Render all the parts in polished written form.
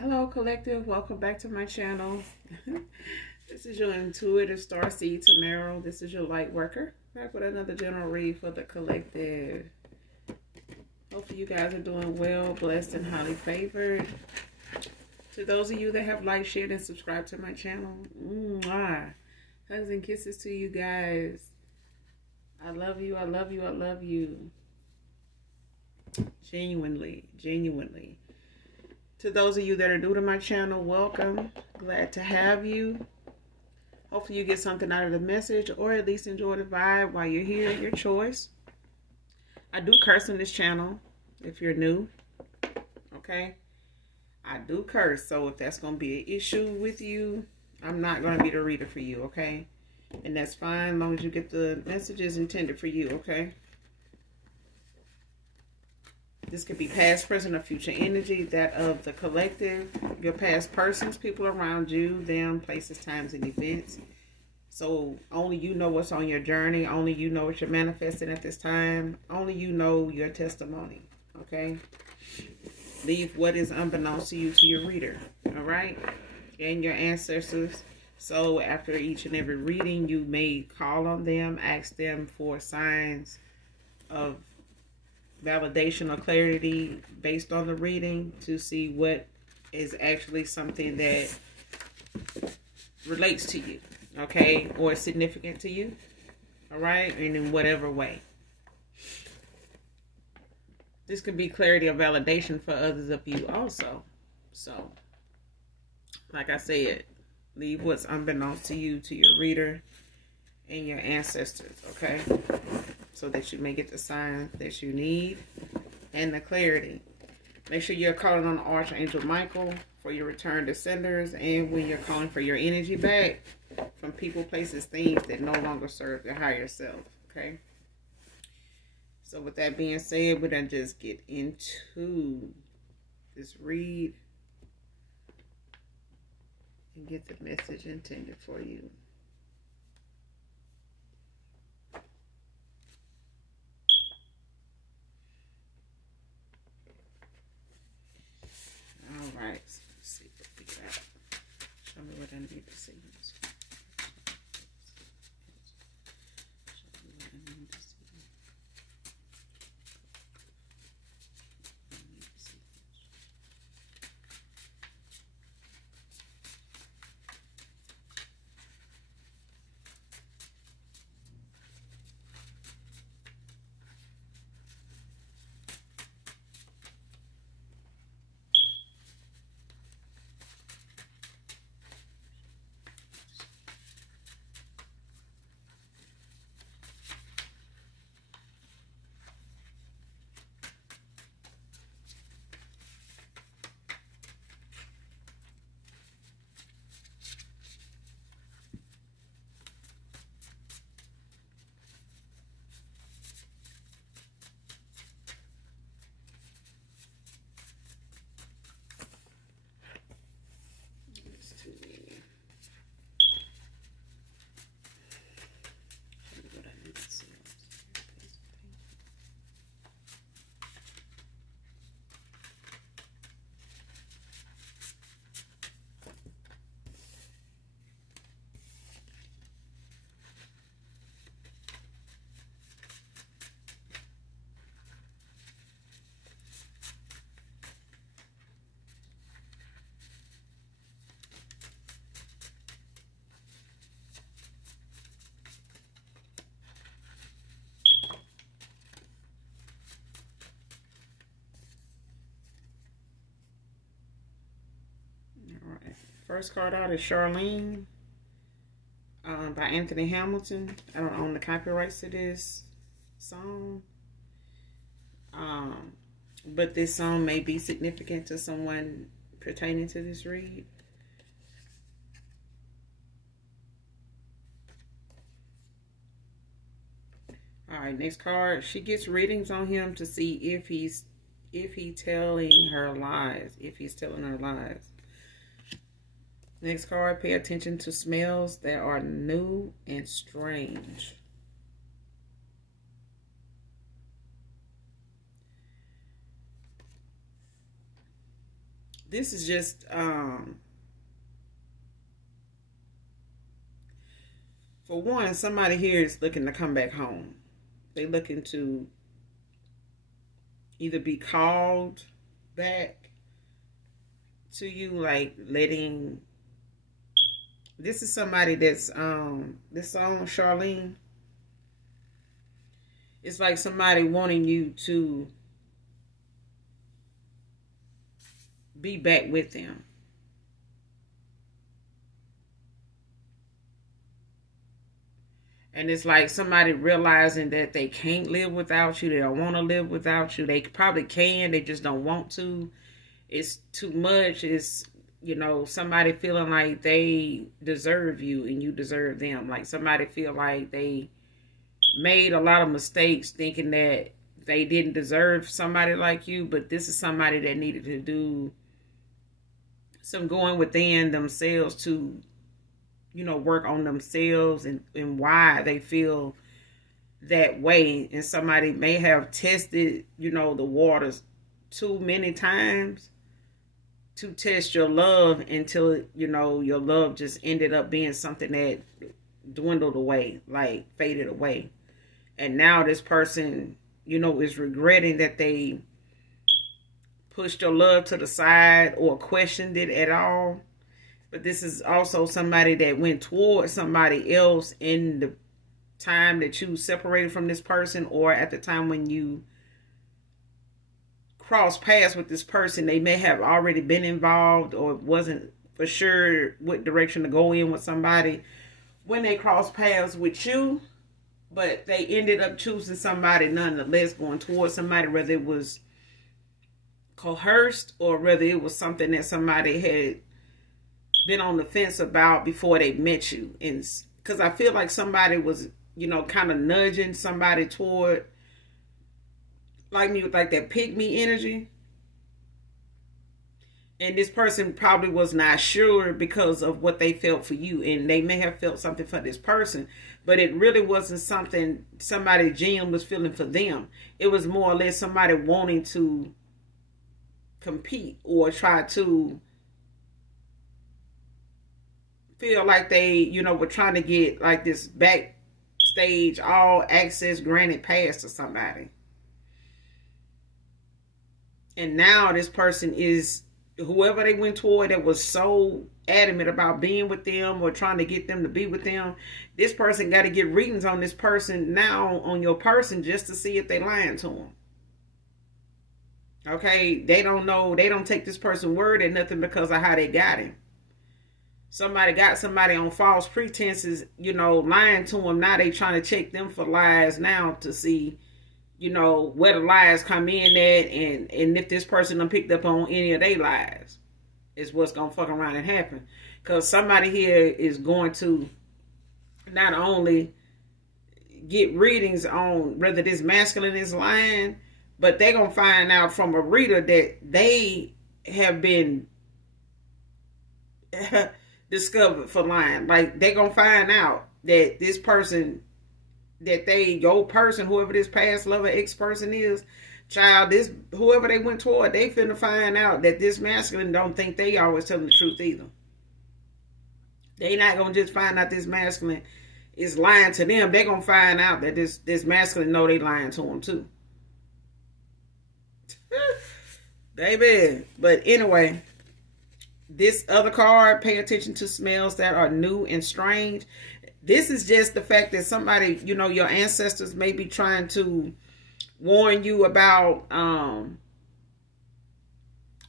Hello, collective. Welcome back to my channel. This is your intuitive starseed Tamara. This is your light worker. Back with another general read for the collective. Hopefully you guys are doing well, blessed, and highly favored. To those of you that have liked, shared, and subscribed to my channel, hugs and kisses to you guys. I love you, I love you, I love you. Genuinely, genuinely. To those of you that are new to my channel, welcome. Glad to have you. Hopefully you get something out of the message, or at least enjoy the vibe while you're here. Your choice. I do curse on this channel if you're new. Okay? I do curse, so if that's going to be an issue with you, I'm not going to be the reader for you, okay? And that's fine as long as you get the messages intended for you, okay? This could be past, present, or future energy, that of the collective, your past persons, people around you, them, places, times, and events. So only you know what's on your journey. Only you know what you're manifesting at this time. Only you know your testimony, okay? Leave what is unbeknownst to you to your reader, all right? And your ancestors. So after each and every reading, you may call on them, ask them for signs of validation or clarity based on the reading to see what is actually something that relates to you, okay, or is significant to you, all right, and in whatever way. This could be clarity or validation for others of you also. So, like I said, leave what's unbeknownst to you to your reader and your ancestors, okay? So that you may get the signs that you need and the clarity. Make sure you're calling on Archangel Michael for your return to senders, and when you're calling for your energy back from people, places, things that no longer serve their higher self, okay? So with that being said, we're going to just get into this read and get the message intended for you. All right, so let's see what we got. Show me what I need to see. Show me what I need to see. Alright, first card out is Charlene by Anthony Hamilton. I don't own the copyrights to this song, but this song may be significant to someone pertaining to this read. Alright, next card. She gets readings on him to see if he's telling her lies, if he's telling her lies. Next card, pay attention to smells that are new and strange. This is just for one, somebody here is looking to come back home. They looking to either be called back to you, like letting. This is somebody that's this song, Charlene. It's like somebody wanting you to be back with them. And it's like somebody realizing that they can't live without you. They don't want to live without you. They probably can. They just don't want to. It's too much. It's, you know, somebody feeling like they deserve you and you deserve them. Like somebody feel like they made a lot of mistakes thinking that they didn't deserve somebody like you. But this is somebody that needed to do some going within themselves to, you know, work on themselves and why they feel that way. And somebody may have tested, you know, the waters too many times to test your love until, you know, your love just ended up being something that dwindled away, like faded away. And now this person, you know, is regretting that they pushed your love to the side or questioned it at all. But this is also somebody that went towards somebody else in the time that you separated from this person, or at the time when you crossed paths with this person. They may have already been involved or wasn't for sure what direction to go in with somebody when they crossed paths with you. But they ended up choosing somebody nonetheless, going towards somebody, whether it was coerced or whether it was something that somebody had been on the fence about before they met you. And because I feel like somebody was, you know, kind of nudging somebody toward, like me, with like that pick me energy. And this person probably was not sure because of what they felt for you. And they may have felt something for this person, but it really wasn't something somebody genuine was feeling for them. It was more or less somebody wanting to compete or try to feel like they, you know, were trying to get like this backstage all access granted pass to somebody. And now this person is, whoever they went toward that was so adamant about being with them or trying to get them to be with them, this person got to get readings on this person now, on your person, just to see if they lying to them. Okay, they don't know, they don't take this person's word or nothing because of how they got him. Somebody got somebody on false pretenses, you know, lying to them. Now they trying to check them for lies now to see, you know, where the lies come in at, and if this person done picked up on any of their lies is what's going to fuck around and happen. Because somebody here is going to not only get readings on whether this masculine is lying, but they're going to find out from a reader that they have been discovered for lying. Like, they're going to find out that this person, that your person, whoever this past lover, ex-person is, child, this, whoever they went toward, they finna find out that this masculine don't think they always telling the truth either. They not going to just find out this masculine is lying to them. They're going to find out that this masculine know they lying to them too. Baby. But anyway, this other card, pay attention to smells that are new and strange. This is just the fact that somebody, you know, your ancestors may be trying to warn you about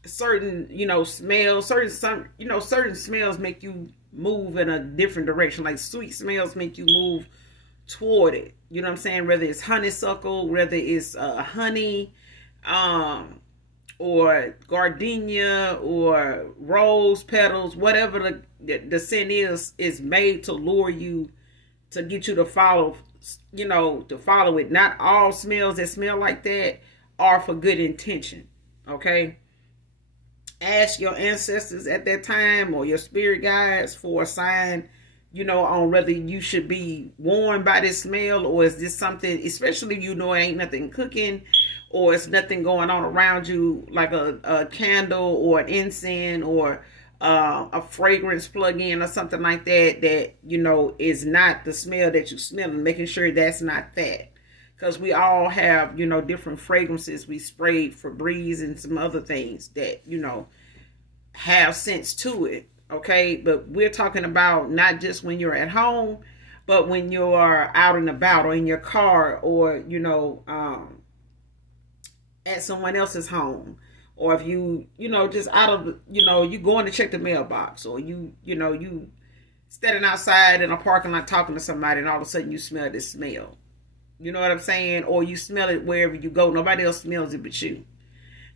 certain, you know, smells. Certain smells make you move in a different direction. Like sweet smells make you move toward it. You know what I'm saying? Whether it's honeysuckle, whether it's honey, or gardenia, or rose petals, whatever the scent is made to lure you, to get you to follow, you know, to follow it. Not all smells that smell like that are for good intention. Okay? Ask your ancestors at that time or your spirit guides for a sign, you know, on whether you should be warned by this smell, or is this something, especially, you know, ain't nothing cooking, or it's nothing going on around you, like a candle or an incense or a fragrance plug-in or something like that, that, you know, is not the smell that you smell, and making sure that's not that. Because we all have, you know, different fragrances. We sprayed Febreze and some other things that, you know, have sense to it. Okay. But we're talking about not just when you're at home, but when you're out and about, or in your car, or, you know, at someone else's home. Or if you know, just out of, you know, you going to check the mailbox, or you know, you standing outside in a parking lot talking to somebody, and all of a sudden you smell this smell. You know what I'm saying? Or you smell it wherever you go. Nobody else smells it but you.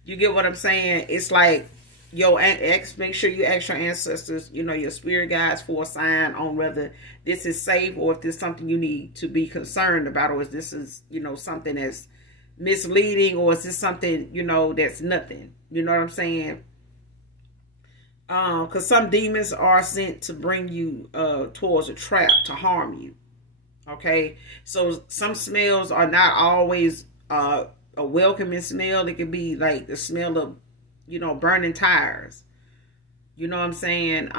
You get what I'm saying? It's like, make sure you ask your ancestors, you know, your spirit guides, for a sign on whether this is safe, or if there's something you need to be concerned about, or if this is, you know, something that's misleading, or is this something, you know, that's nothing. You know what I'm saying? Because some demons are sent to bring you towards a trap to harm you. Okay, so some smells are not always a welcoming smell. It could be like the smell of, you know, burning tires. You know what I'm saying?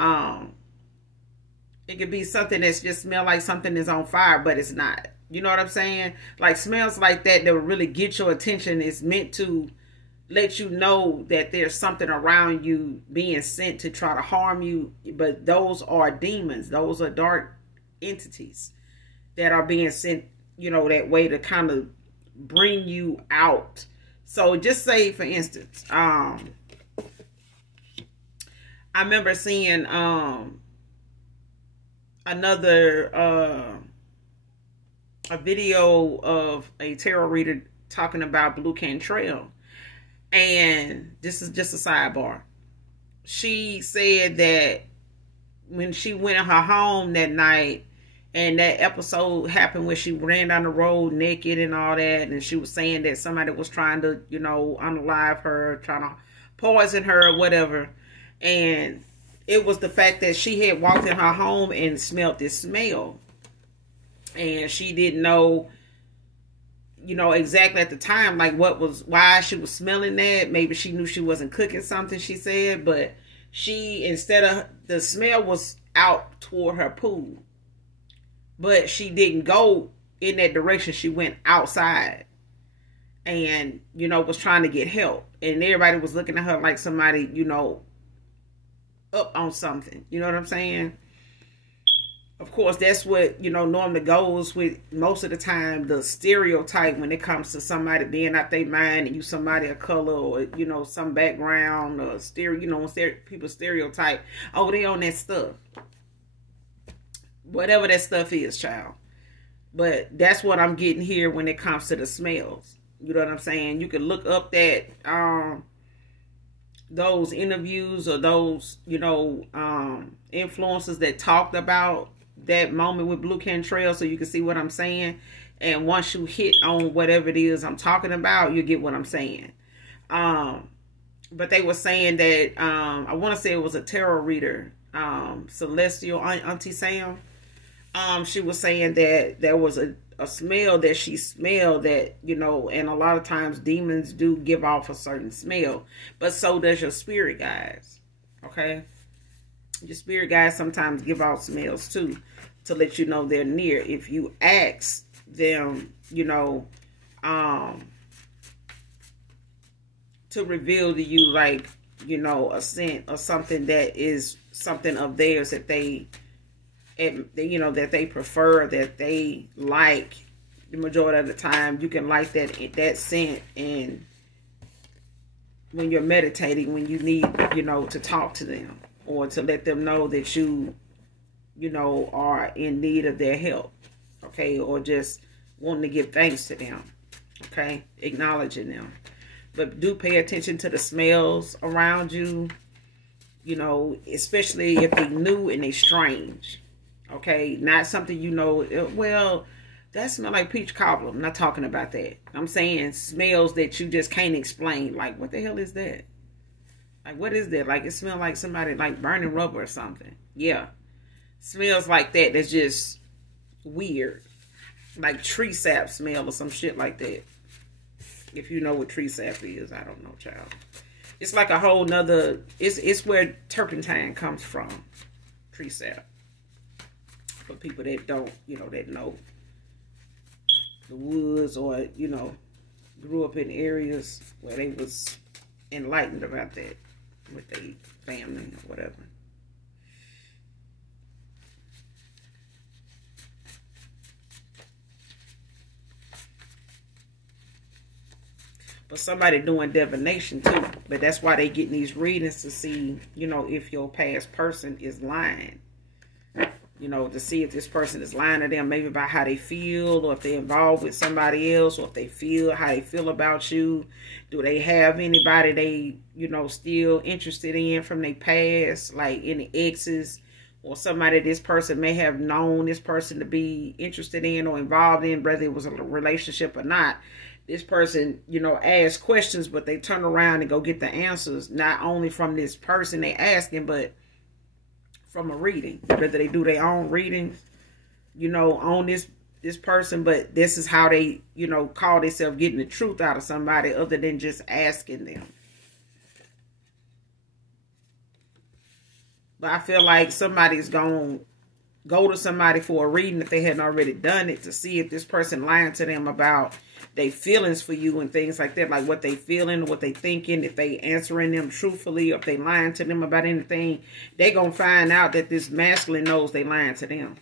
It could be something that's just smell like something is on fire, but it's not. You know what I'm saying? Like smells like that will really get your attention. It's meant to let you know that there's something around you being sent to try to harm you. But those are demons. Those are dark entities that are being sent, you know, that way to kind of bring you out. So just say, for instance, I remember seeing another a video of a tarot reader talking about blue cantrell, and this is just a sidebar. She said that when she went in her home that night, and that episode happened where she ran down the road naked and all that, and she was saying that somebody was trying to, you know, unalive her, trying to poison her or whatever. And it was the fact that she had walked in her home and smelled this smell. And she didn't know, you know, exactly at the time, like why she was smelling that. Maybe she knew she wasn't cooking something, she said, but instead of, the smell was out toward her pool. But she didn't go in that direction. She went outside and, you know, was trying to get help. And everybody was looking at her like somebody, you know, up on something. You know what I'm saying? Of course, that's what, you know, normally goes with most of the time, the stereotype when it comes to somebody being out their mind, and you somebody of color, or, you know, some background, or people stereotype, oh, they on that stuff. Whatever that stuff is, child. But that's what I'm getting here when it comes to the smells. You know what I'm saying? You can look up that those interviews, or those, you know, influencers that talked about that moment with blue cantrell, so you can see what I'm saying. And once you hit on whatever it is I'm talking about, you get what I'm saying. But they were saying that I want to say it was a tarot reader, Celestial Auntie Sam. She was saying that there was a smell that she smelled that, you know, and a lot of times demons do give off a certain smell, but so does your spirit guides. Okay, your spirit guides sometimes give off smells too, to let you know they're near. If you ask them, you know, to reveal to you, like, you know, a scent or something that is something of theirs that they, you know, that they prefer, that they like, the majority of the time, you can like that scent. And when you're meditating, when you need, you know, to talk to them, or to let them know that you know, are in need of their help, okay, or just wanting to give thanks to them, okay, acknowledging them. But do pay attention to the smells around you, you know, especially if they're new and they're strange. Okay, not something, you know, well, that smell like peach cobbler. I'm not talking about that. I'm saying smells that you just can't explain. Like, what the hell is that? Like, what is that? Like, it smells like somebody, like, burning rubber or something. Yeah. Smells like that. That's just weird. Like tree sap smell or some shit like that. If you know what tree sap is, I don't know, child. It's like a whole nother, it's where turpentine comes from. Tree sap. For people that don't, that know the woods, or, grew up in areas where they was enlightened about that with their family or whatever. But somebody doing divination too. But that's why they getting these readings to see, if your past person is lying. To see if this person is lying to them, maybe about how they feel, or if they're involved with somebody else, or if they feel how they feel about you. Do they have anybody they, still interested in from their past, like any exes, or somebody this person may have known this person to be interested in or involved in, whether it was a relationship or not. This person, asks questions, but they turn around and go get the answers, not only from this person they asking, but from a reading. Whether they do their own readings, on this person, but this is how they, call themselves getting the truth out of somebody other than just asking them. But I feel like somebody's going to go to somebody for a reading if they hadn't already done it, to see if this person lying to them about their feelings for you and things like that, like what they feeling, what they thinking, if they answering them truthfully, or if they lying to them about anything. They gonna find out that this masculine knows they lying to them.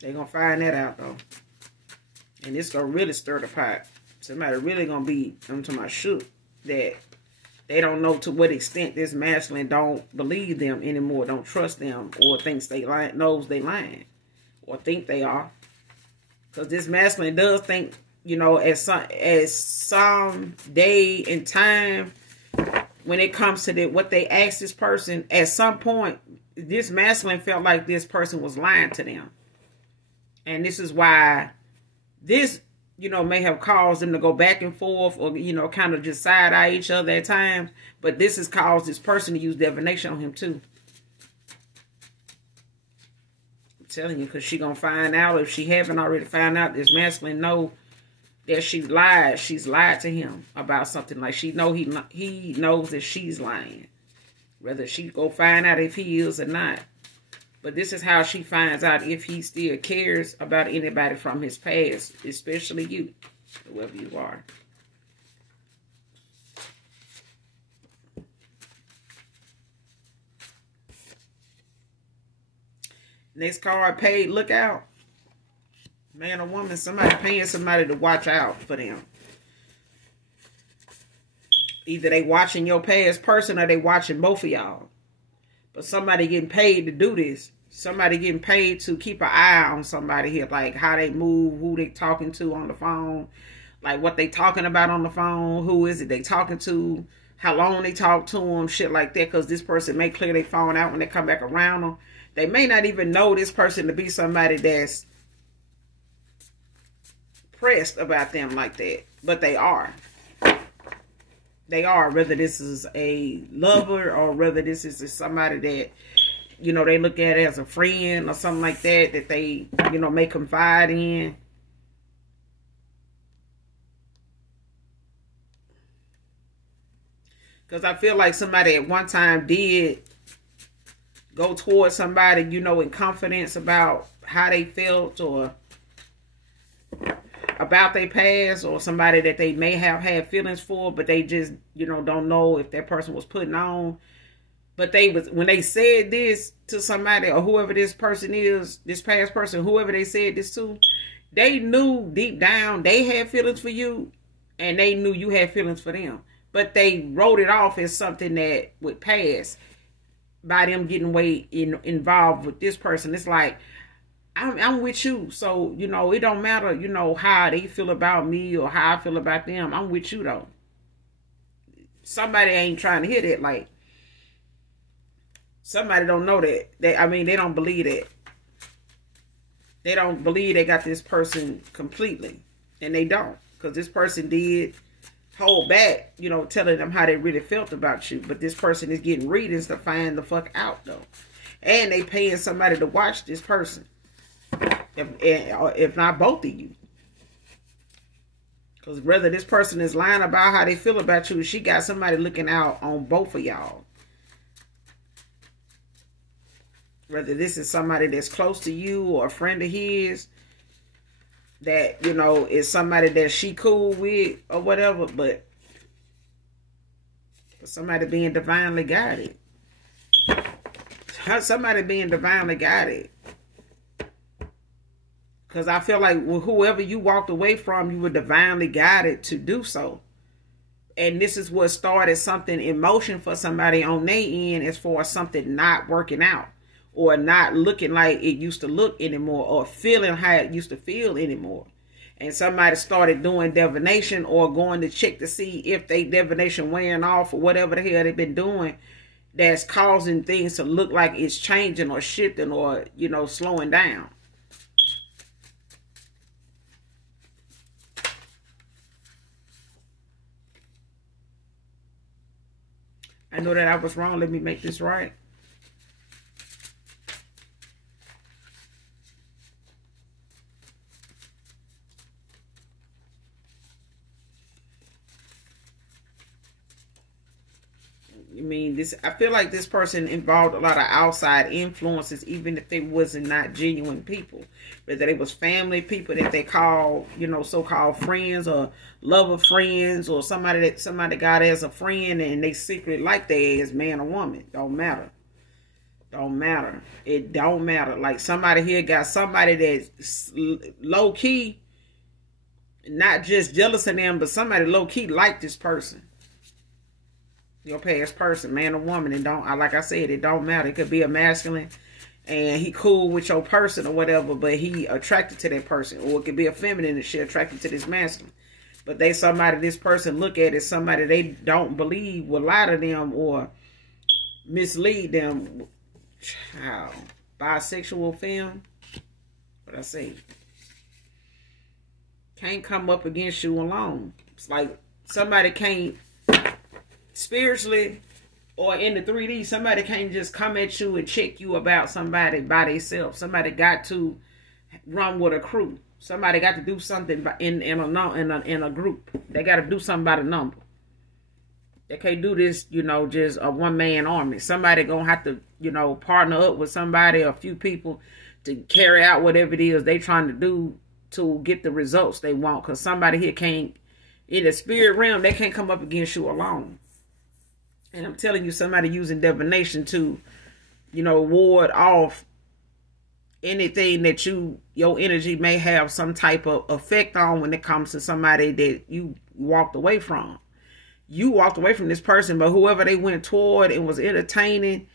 They gonna find that out though, and it's gonna really stir the pot. Somebody really gonna be, I'm talking about shook, that they don't know to what extent this masculine don't believe them anymore, don't trust them, or thinks they lying, knows they lying, or think they are. Because this masculine does think, as some day and time, when it comes to what they ask this person, at some point, this masculine felt like this person was lying to them. And this is why this, may have caused them to go back and forth, or, kind of just side-eye each other at times. But this has caused this person to use divination on him too. I'm telling you, because she going to find out, if she haven't already found out, this masculine know that she lied. She's lied to him about something. Like he knows that she's lying. Whether she go find out if he is or not. But this is how she finds out if he still cares about anybody from his past, especially you, whoever you are. Next card, paid lookout. Man or woman, somebody paying somebody to watch out for them. Either they watching your past person or they watching both of y'all. But somebody getting paid to do this. Somebody getting paid to keep an eye on somebody here. Like how they move, who they talking to on the phone. Like what they talking about on the phone. Who is it they talking to. How long they talk to them. Shit like that. Because this person may clear their phone out when they come back around them. They may not even know this person to be somebody that's pressed about them like that. But they are. They are, whether this is a lover or whether this is somebody that, they look at it as a friend or something like that, that they, may confide in. Because I feel like somebody at one time did go towards somebody, in confidence about how they felt or about their past, or somebody that they may have had feelings for, but they just, don't know if that person was putting on. But when they said this to somebody, or whoever this person is, this past person, whoever they said this to, they knew deep down they had feelings for you, and they knew you had feelings for them. But they wrote it off as something that would pass by them getting way involved with this person. It's like, I'm with you. So, it don't matter, how they feel about me or how I feel about them. I'm with you, though. Somebody ain't trying to hear that. Like, somebody don't know that. They don't believe that. They don't believe they got this person completely. And they don't. Because this person did hold back, telling them how they really felt about you. But this person is getting readings to find the fuck out, though. And they paying somebody to watch this person. if not both of you. Because whether this person is lying about how they feel about you, she got somebody looking out on both of y'all. Whether this is somebody that's close to you or a friend of his, that, you know, is somebody that she cool with or whatever, but somebody being divinely guided. Somebody being divinely guided. Because I feel like whoever you walked away from, you were divinely guided to do so. And this is what started something in motion for somebody on their end as far as something not working out. Or not looking like it used to look anymore. Or feeling how it used to feel anymore. And somebody started doing divination or going to check to see if they divination wearing off or whatever the hell they've been doing. That's causing things to look like it's changing or shifting or, you know, slowing down. I know that I was wrong. Let me make this right. I mean, I feel like this person involved a lot of outside influences, even if they wasn't not genuine people. Whether they was family people that they call, you know, so-called friends or lover friends, or somebody got as a friend and they secretly like they as man or woman. Don't matter. Don't matter. It don't matter. Like somebody here got somebody that's low-key, not just jealous of them, but somebody low-key like this person. Your past person, man or woman, and like I said, it don't matter. It could be a masculine and he cool with your person or whatever, but he attracted to that person. Or it could be a feminine and she attracted to this masculine. But this person look at as somebody they don't believe will lie to them or mislead them. Child. Bisexual film. What I say? Can't come up against you alone. It's like somebody can't spiritually or in the 3D, somebody can't just come at you and check you about somebody by themselves. Somebody got to run with a crew. Somebody got to do something in a group. They got to do something by the number. They can't do this, you know, just a one-man army. Somebody gonna have to, you know, partner up with somebody or a few people to carry out whatever it is they trying to do to get the results they want. Because somebody here can't, in the spirit realm, they can't come up against you alone. And I'm telling you, somebody using divination to, you know, ward off anything that your energy may have some type of effect on when it comes to somebody that you walked away from. You walked away from this person, but whoever they went toward and was entertaining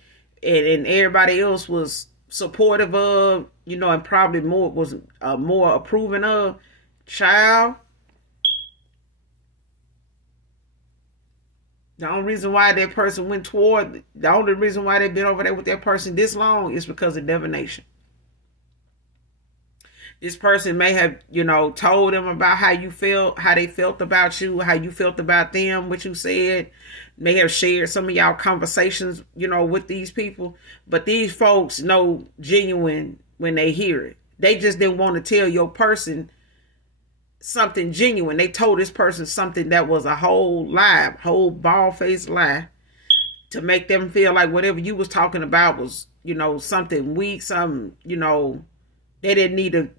and everybody else was supportive of, you know, and probably was more approving of, child. The only reason why that person went toward, the only reason why they've been over there with that person this long is because of divination. This person may have, you know, told them about how you felt, how they felt about you, how you felt about them, what you said. May have shared some of y'all conversations, you know, with these people. But these folks know genuine when they hear it. They just didn't want to tell your person something genuine. They told this person something that was a whole lie, whole bald-faced lie, to make them feel like whatever you was talking about was, you know, something weak, something, you know, they didn't need to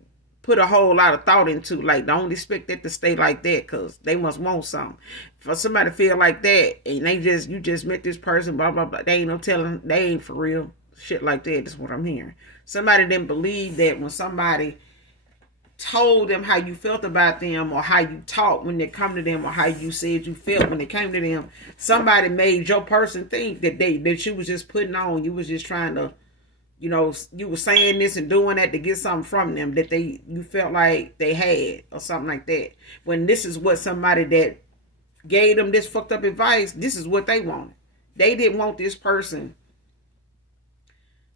put a whole lot of thought into. Like, don't expect it to stay like that because they must want something. For somebody to feel like that and you just met this person, blah, blah, blah, they ain't no telling, they ain't for real. Shit like that is what I'm hearing. Somebody didn't believe that when somebody told them how you felt about them or how you talked when they come to them or how you said you felt when they came to them. Somebody made your person think that you was just putting on. You was just trying to, you know, you were saying this and doing that to get something from them that you felt like they had or something like that. When this is what somebody that gave them this fucked up advice, this is what they wanted. They didn't want this person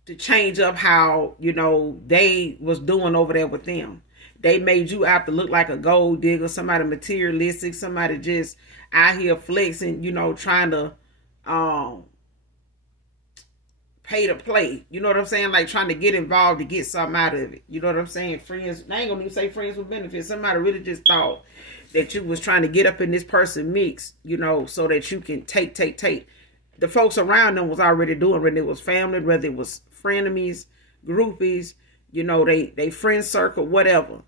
to change up how, you know, they was doing over there with them. They made you out to look like a gold digger, somebody materialistic, somebody just out here flexing, you know, trying to pay to play. You know what I'm saying? Like trying to get involved to get something out of it. You know what I'm saying? Friends, I ain't gonna even say friends with benefits. Somebody really just thought that you was trying to get up in this person mix, you know, so that you can take. The folks around them was already doing, whether it was family, whether it was frenemies, groupies, you know, they friend circle, whatever.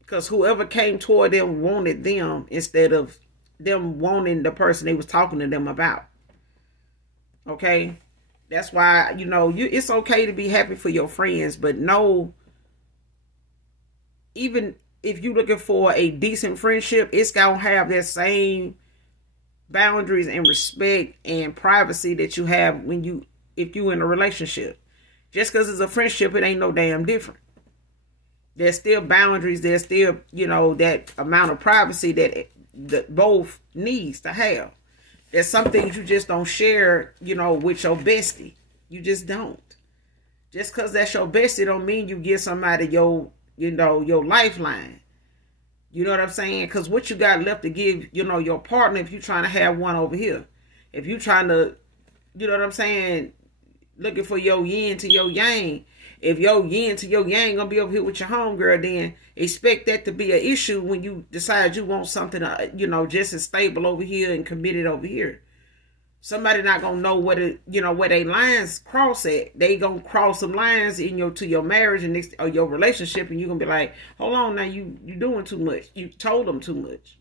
Because whoever came toward them wanted them instead of them wanting the person they was talking to them about. Okay? That's why, you know, it's okay to be happy for your friends, but no, even if you're looking for a decent friendship, it's going to have that same boundaries and respect and privacy that you have if you in a relationship. Just because it's a friendship, it ain't no damn different. There's still boundaries. There's still, you know, that amount of privacy that both needs to have. There's some things you just don't share, you know, with your bestie. You just don't. Just because that's your bestie don't mean you give somebody your lifeline. You know what I'm saying? Because what you got left to give, you know, your partner, if you're trying to have one over here. If you're trying to, you know what I'm saying, looking for your yin to your yang. If your yin to your yang gonna be over here with your homegirl, then expect that to be an issue when you decide you want something, you know, just as stable over here and committed over here. Somebody not gonna know where they lines cross at. They gonna cross some lines in your marriage and or your relationship, and you gonna be like, hold on now, you doing too much. You told them too much.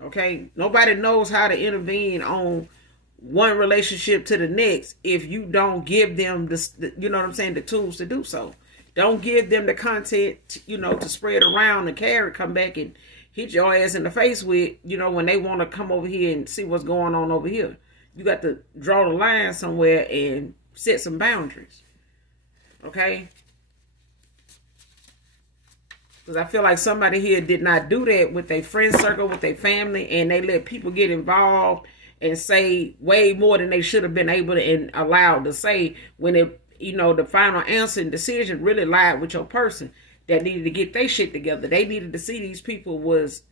Okay, nobody knows how to intervene on one relationship to the next if you don't give them the you know what I'm saying, the tools to do so. Don't give them the content, you know, to spread around and come back and hit your ass in the face with, you know, when they want to come over here and see what's going on over here. You got to draw the line somewhere and set some boundaries. Okay? Because I feel like somebody here did not do that with their friend circle, with their family, and they let people get involved and say way more than they should have been able to and allowed to say when it, you know, the final answer and decision really lied with your person that needed to get their shit together. They needed to see these people was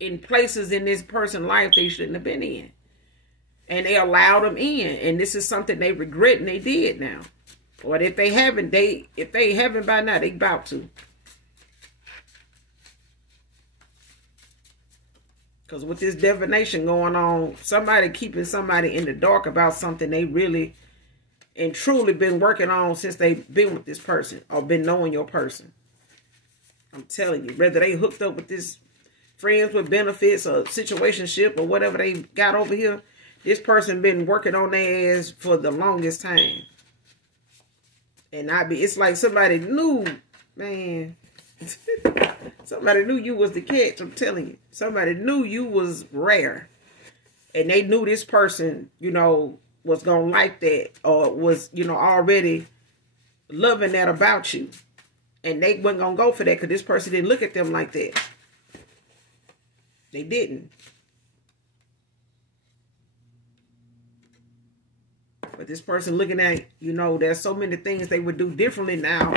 in places in this person's life they shouldn't have been in. And they allowed them in. And this is something they regret and they did now. Or if they haven't by now, they about to. Because with this divination going on, somebody keeping somebody in the dark about something they really and truly been working on since they've been with this person or been knowing your person. I'm telling you, whether they hooked up with this friends with benefits or situationship or whatever they got over here, this person been working on their ass for the longest time. And it's like somebody knew, man. Somebody knew you was the catch, I'm telling you. Somebody knew you was rare. And they knew this person, you know, was going to like that or was, you know, already loving that about you. And they wasn't going to go for that because this person didn't look at them like that. They didn't. But this person looking at, you know, there's so many things they would do differently now.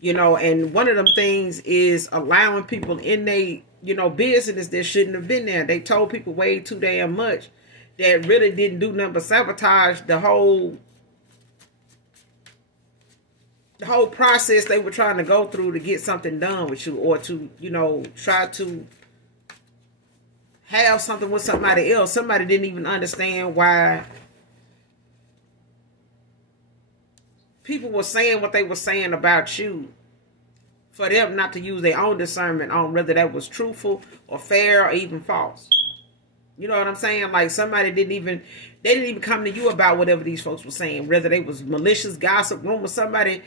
You know, and one of them things is allowing people in their, you know, business that shouldn't have been there. They told people way too damn much that really didn't do nothing but sabotage the whole process they were trying to go through to get something done with you or to, you know, try to have something with somebody else. Somebody didn't even understand why people were saying what they were saying about you for them not to use their own discernment on whether that was truthful or fair or even false. You know what I'm saying? Like somebody didn't even come to you about whatever these folks were saying, whether they was malicious, gossip, rumor, somebody,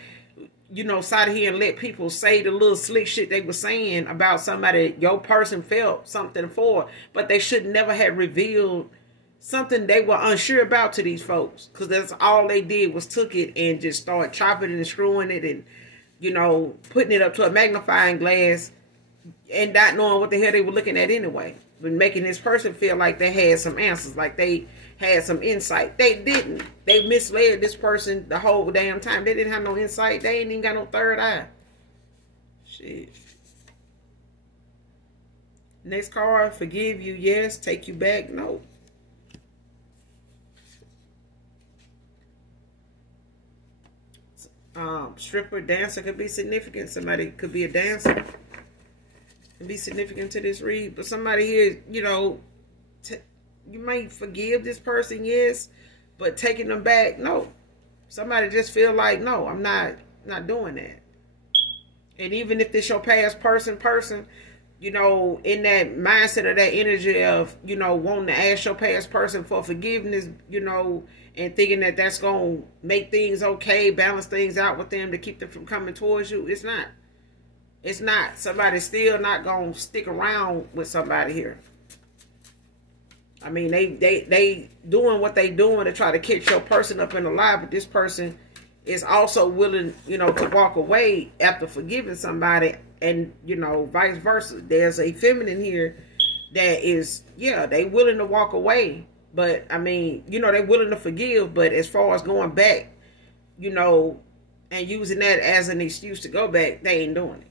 you know, sat here and let people say the little slick shit they were saying about somebody your person felt something for, but they should never have revealed something they were unsure about to these folks. Because that's all they did was took it and just started chopping and screwing it and, you know, putting it up to a magnifying glass and not knowing what the hell they were looking at anyway. But making this person feel like they had some answers, like they had some insight. They didn't. They misled this person the whole damn time. They didn't have no insight. They ain't even got no third eye. Shit. Next card, forgive you, yes. Take you back, no. Stripper, dancer could be significant. Somebody could be a dancer and be significant to this read. But somebody here, you know, you might forgive this person, yes, but taking them back, no. Somebody just feel like, no, I'm not doing that. And even if this your past person, you know, in that mindset or that energy of, you know, wanting to ask your past person for forgiveness, you know, and thinking that that's going to make things okay, balance things out with them to keep them from coming towards you, it's not. It's not. Somebody's still not going to stick around with somebody here. I mean, they doing what they doing to try to catch your person up in the lie, but this person is also willing, you know, to walk away after forgiving somebody, and, you know, vice versa. There's a feminine here that is, yeah, they willing to walk away, but, I mean, you know, they're willing to forgive, but as far as going back, you know, and using that as an excuse to go back, they ain't doing it.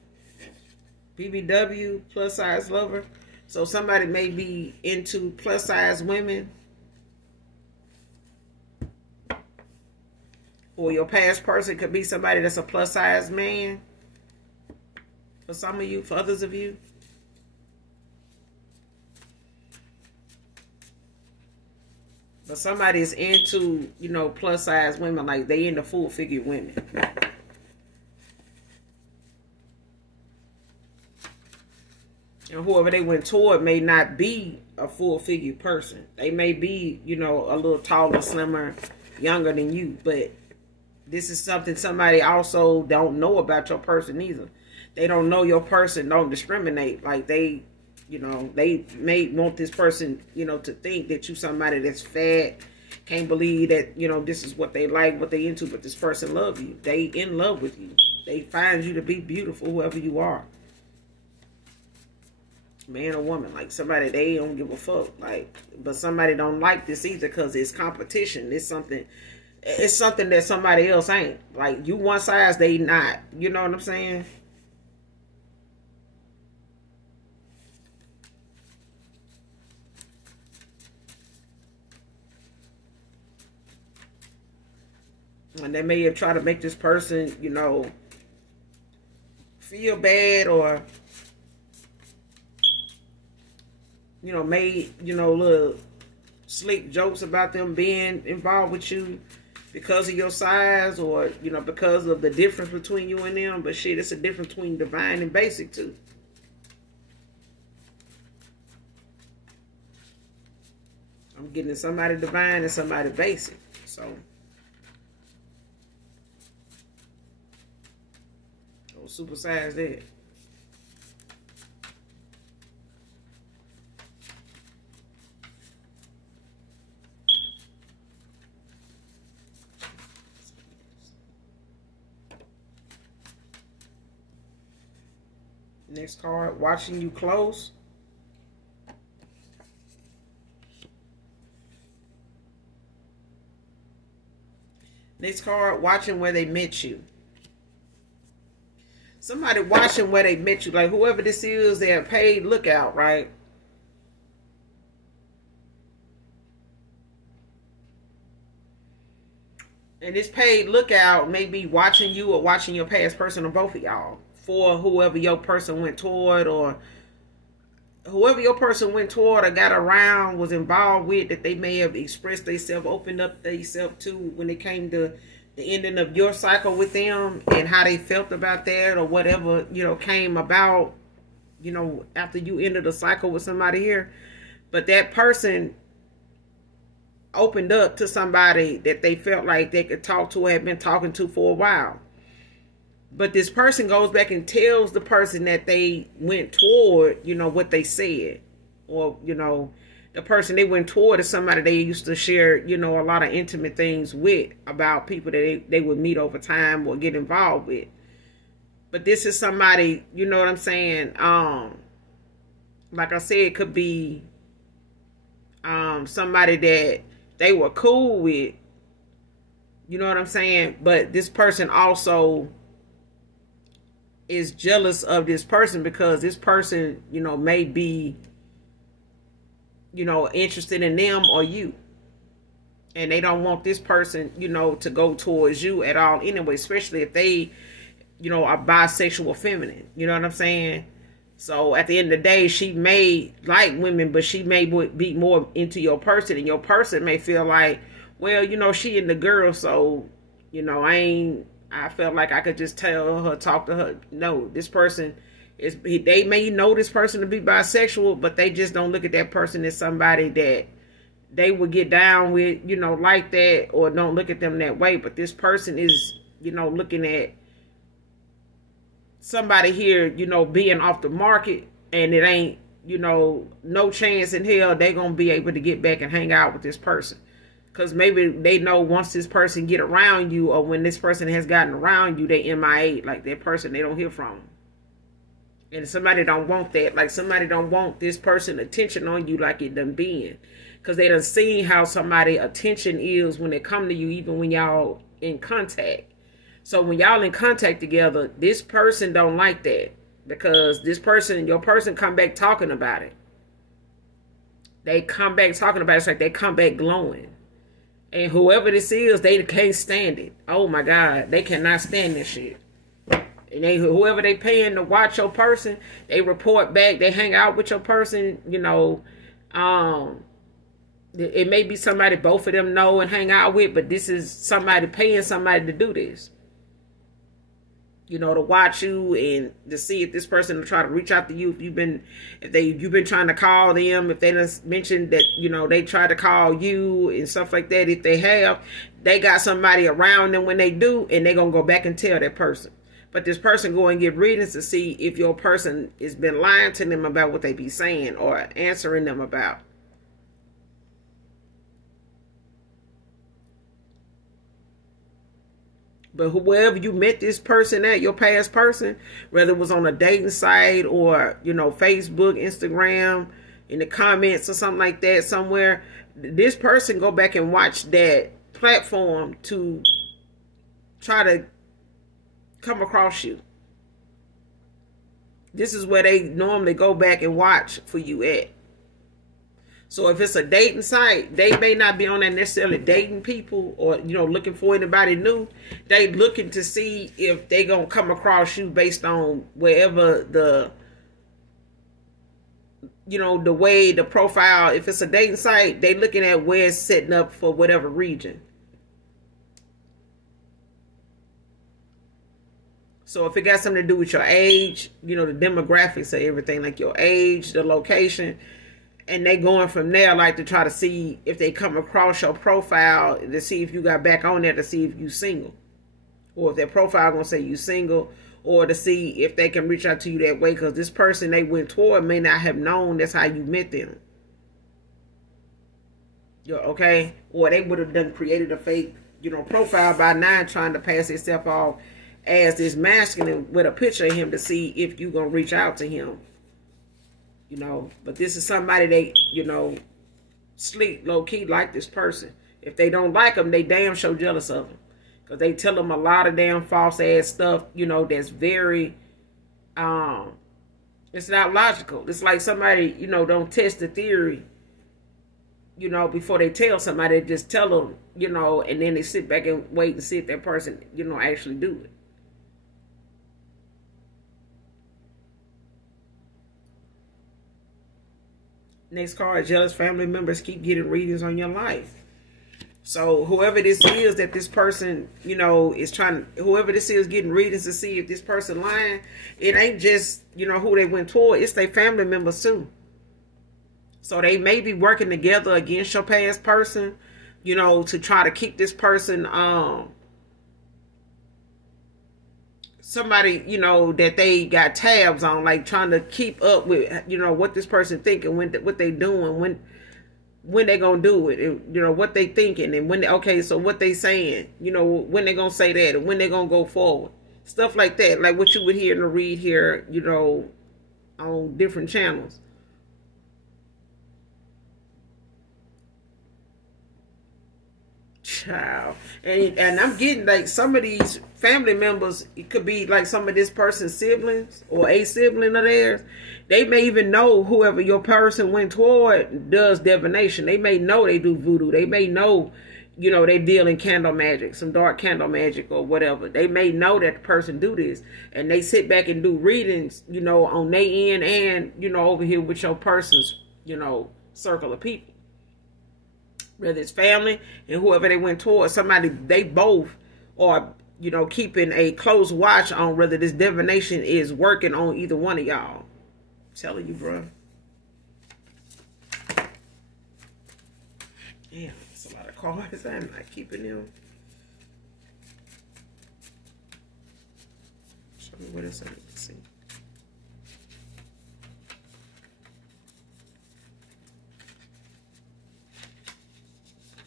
BBW, plus size lover. So somebody may be into plus size women. Or your past person could be somebody that's a plus size man. For some of you, for others of you. But somebody is into, you know, plus size women, like they into full figure women. And whoever they went toward may not be a full figure person. They may be, you know, a little taller, slimmer, younger than you. But this is something somebody also don't know about your person either. They don't know your person, don't discriminate. Like they, you know, they may want this person, you know, to think that you somebody that's fat, can't believe that, you know, this is what they like, what they into, but this person love you. They in love with you. They find you to be beautiful, whoever you are. Man or woman, like somebody, they don't give a fuck. Like, but somebody don't like this either because it's competition. It's something that somebody else ain't. Like, you one size, they not. You know what I'm saying? And they may have tried to make this person, you know, feel bad, or, you know, made, you know, little slick jokes about them being involved with you because of your size, or, you know, because of the difference between you and them. But shit, it's a difference between divine and basic too. I'm getting somebody divine and somebody basic. So, don't supersize that. Next card, watching you close. Next card, watching where they met you. Somebody watching where they met you. Like whoever this is, they're a paid lookout, right? And this paid lookout may be watching you or watching your past person, or both of y'all, for whoever your person went toward, or whoever your person went toward or got around, was involved with, that they may have expressed themselves, opened up themselves to when it came to the ending of your cycle with them, and how they felt about that, or whatever, you know, came about, you know, after you ended the cycle with somebody here. But that person opened up to somebody that they felt like they could talk to, or had been talking to for a while. But this person goes back and tells the person that they went toward, you know, what they said. Or, you know, the person they went toward is somebody they used to share, you know, a lot of intimate things with, about people that they would meet over time or get involved with. But this is somebody, you know what I'm saying? Like I said, it could be somebody that they were cool with. You know what I'm saying? But this person also is jealous of this person, because this person, you know, may be, you know, interested in them or you. And they don't want this person, you know, to go towards you at all anyway, especially if they, you know, are bisexual feminine. You know what I'm saying? So at the end of the day, she may like women, but she may be more into your person, and your person may feel like, well, you know, she in the girl, so, you know, I felt like I could just tell her, talk to her. No, this person they may know this person to be bisexual, but they just don't look at that person as somebody that they would get down with, you know, like that, or don't look at them that way. But this person is, you know, looking at somebody here, you know, being off the market, and it ain't, you know, no chance in hell they gonna be able to get back and hang out with this person. Because maybe they know once this person get around you, or when this person has gotten around you, they MIA, like that person, they don't hear from them. And somebody don't want that. Like somebody don't want this person attention on you like it done been. Because they done seen how somebody attention is when they come to you, even when y'all in contact. So when y'all in contact together, this person don't like that. Because this person, your person come back talking about it. They come back talking about it. It's like they come back glowing. And whoever this is, they can't stand it. Oh my God. They cannot stand this shit. And whoever they paying to watch your person, they report back. They hang out with your person, you know. It may be somebody both of them know and hang out with, but this is somebody paying somebody to do this. You know, to watch you and to see if this person will try to reach out to you. If you've been trying to call them, if they just mentioned that, you know, they try to call you and stuff like that. If they have, they got somebody around them when they do, and they're going to go back and tell that person. But this person go and get readings to see if your person has been lying to them about what they be saying or answering them about. But whoever you met this person at, your past person, whether it was on a dating site or, you know, Facebook, Instagram, in the comments or something like that somewhere, this person go back and watch that platform to try to come across you. This is where they normally go back and watch for you at. So if it's a dating site, they may not be on there necessarily dating people or, you know, looking for anybody new. They looking to see if they gonna come across you based on wherever the, you know, the way the profile, if it's a dating site, they looking at where it's setting up for whatever region. So if it got something to do with your age, you know, the demographics of everything, like your age, the location, and they going from there, like to try to see if they come across your profile to see if you got back on there to see if you single. Or if their profile going to say you single, or to see if they can reach out to you that way, because this person they went toward may not have known that's how you met them. Okay? Or they would have done created a fake, you know, profile by now, trying to pass itself off as this masculine with a picture of him to see if you going to reach out to him. You know, but this is somebody they, you know, sleep low-key like this person. If they don't like them, they damn sure jealous of them. Because they tell them a lot of damn false-ass stuff, you know, that's very, it's not logical. It's like somebody, you know, don't test the theory, you know, before they tell somebody. They just tell them, you know, and then they sit back and wait and see if that person, you know, actually do it. Next card, jealous family members keep getting readings on your life. So whoever this is that this person, you know, is trying, whoever this is getting readings to see if this person lying, it ain't just, you know, who they went toward. It's their family members too. So they may be working together against your past person, you know, to try to keep this person, somebody, you know, that they got tabs on, like trying to keep up with, you know, what this person thinking, what they doing, when they gonna do it, you know, what they thinking, and when okay, so what they saying, you know, when they gonna say that, and when they gonna go forward, stuff like that, like what you would hear and read here, you know, on different channels. Child. And I'm getting like some of these family members, it could be like some of this person's siblings or a sibling of theirs. They may even know whoever your person went toward does divination. They may know they do voodoo. They may know, you know, they deal in candle magic, some dark candle magic or whatever. They may know that the person do this, and they sit back and do readings, you know, on their end and, you know, over here with your person's, you know, circle of people. Whether it's family and whoever they went towards, somebody, they both are, you know, keeping a close watch on whether this divination is working on either one of y'all. I'm telling you, bro. Damn, that's a lot of cards. I'm not keeping them. Show me what else I need to see.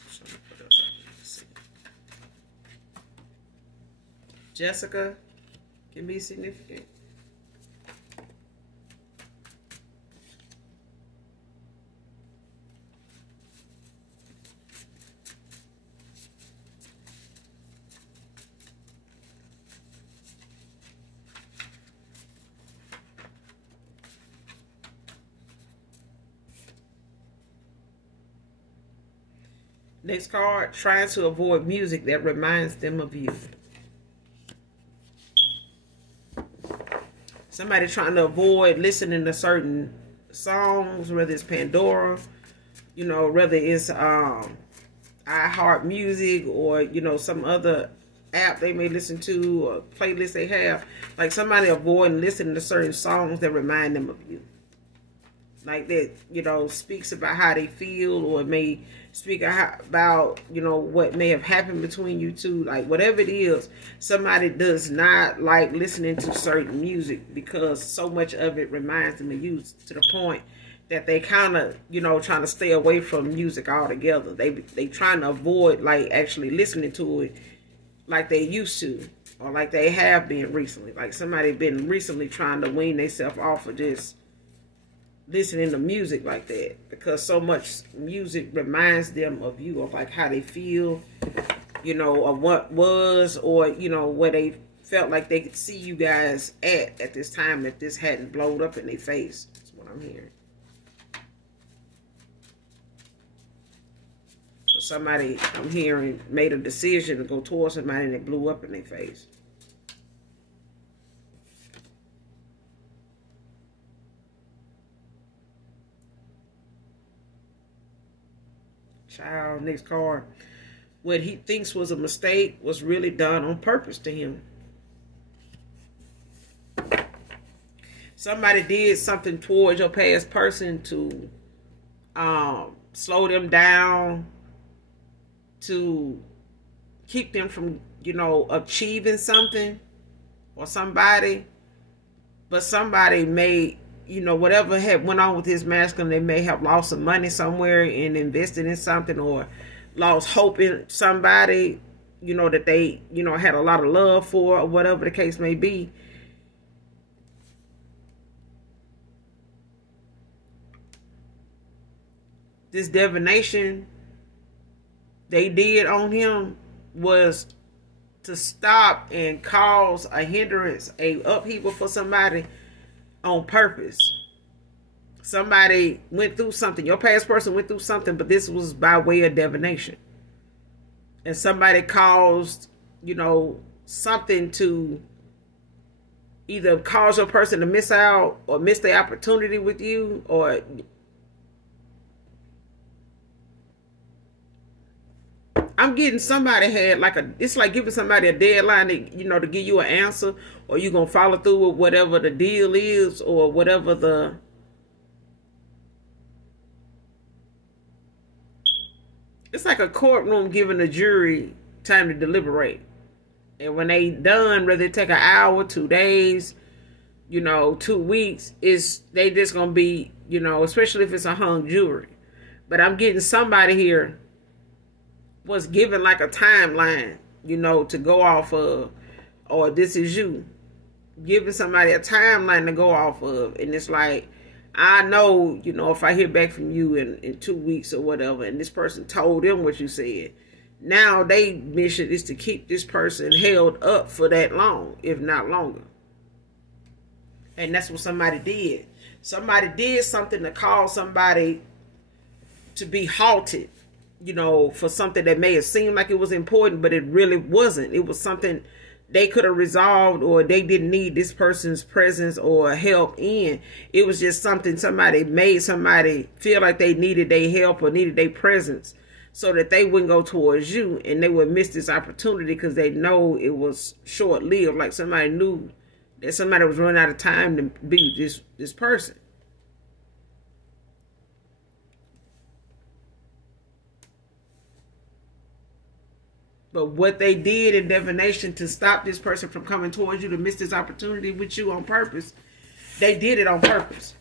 Show me what else I need to see. Jessica can be significant. Next card, trying to avoid music that reminds them of you. Somebody trying to avoid listening to certain songs, whether it's Pandora, you know, whether it's iHeart Music or, you know, some other app they may listen to or playlist they have. Like somebody avoiding listening to certain songs that remind them of you. Like that, you know, speaks about how they feel, or it may speak about, you know, what may have happened between you two. Like whatever it is, somebody does not like listening to certain music because so much of it reminds them of you, to the point that they kind of, you know, trying to stay away from music altogether. They trying to avoid like actually listening to it like they used to, or like they have been recently. Like somebody been recently trying to wean themselves off of just listening to music like that, because so much music reminds them of you, of like how they feel, you know, or what was, or, you know, where they felt like they could see you guys at this time, if this hadn't blown up in their face. That's what I'm hearing. So somebody, I'm hearing, made a decision to go towards somebody and it blew up in their face. Child, next card. What he thinks was a mistake was really done on purpose to him. Somebody did something towards your past person to slow them down, to keep them from, you know, achieving something, or somebody. But somebody may, you know, whatever had went on with his masculine, they may have lost some money somewhere and invested in something, or lost hope in somebody, you know, that they, you know, had a lot of love for, or whatever the case may be. This divination they did on him was to stop and cause a hindrance, a upheaval for somebody on purpose. Somebody went through something. Your past person went through something, but this was by way of divination. And somebody caused, you know, something to either cause your person to miss out or miss the opportunity with you, or I'm getting somebody had like it's like giving somebody a deadline to, you know, to give you an answer, or you gonna follow through with whatever the deal is, or whatever the, it's like a courtroom giving a jury time to deliberate. And when they done, whether it take an hour, 2 days, you know, 2 weeks, they just gonna be, you know, especially if it's a hung jury. But I'm getting somebody here was given like a timeline, you know, to go off of, or this is you. Giving somebody a timeline to go off of. And it's like, I know, you know, if I hear back from you in 2 weeks or whatever, and this person told them what you said, now they mission is to keep this person held up for that long, if not longer. And that's what somebody did. Somebody did something to cause somebody to be halted you know, for something that may have seemed like it was important, but it really wasn't. It was something they could have resolved, or they didn't need this person's presence or help in. It was just something somebody made somebody feel like they needed their help or needed their presence, so that they wouldn't go towards you, and they would miss this opportunity because they know it was short-lived. Like somebody knew that somebody was running out of time to be this person. But what they did in divination to stop this person from coming towards you, to miss this opportunity with you on purpose, they did it on purpose.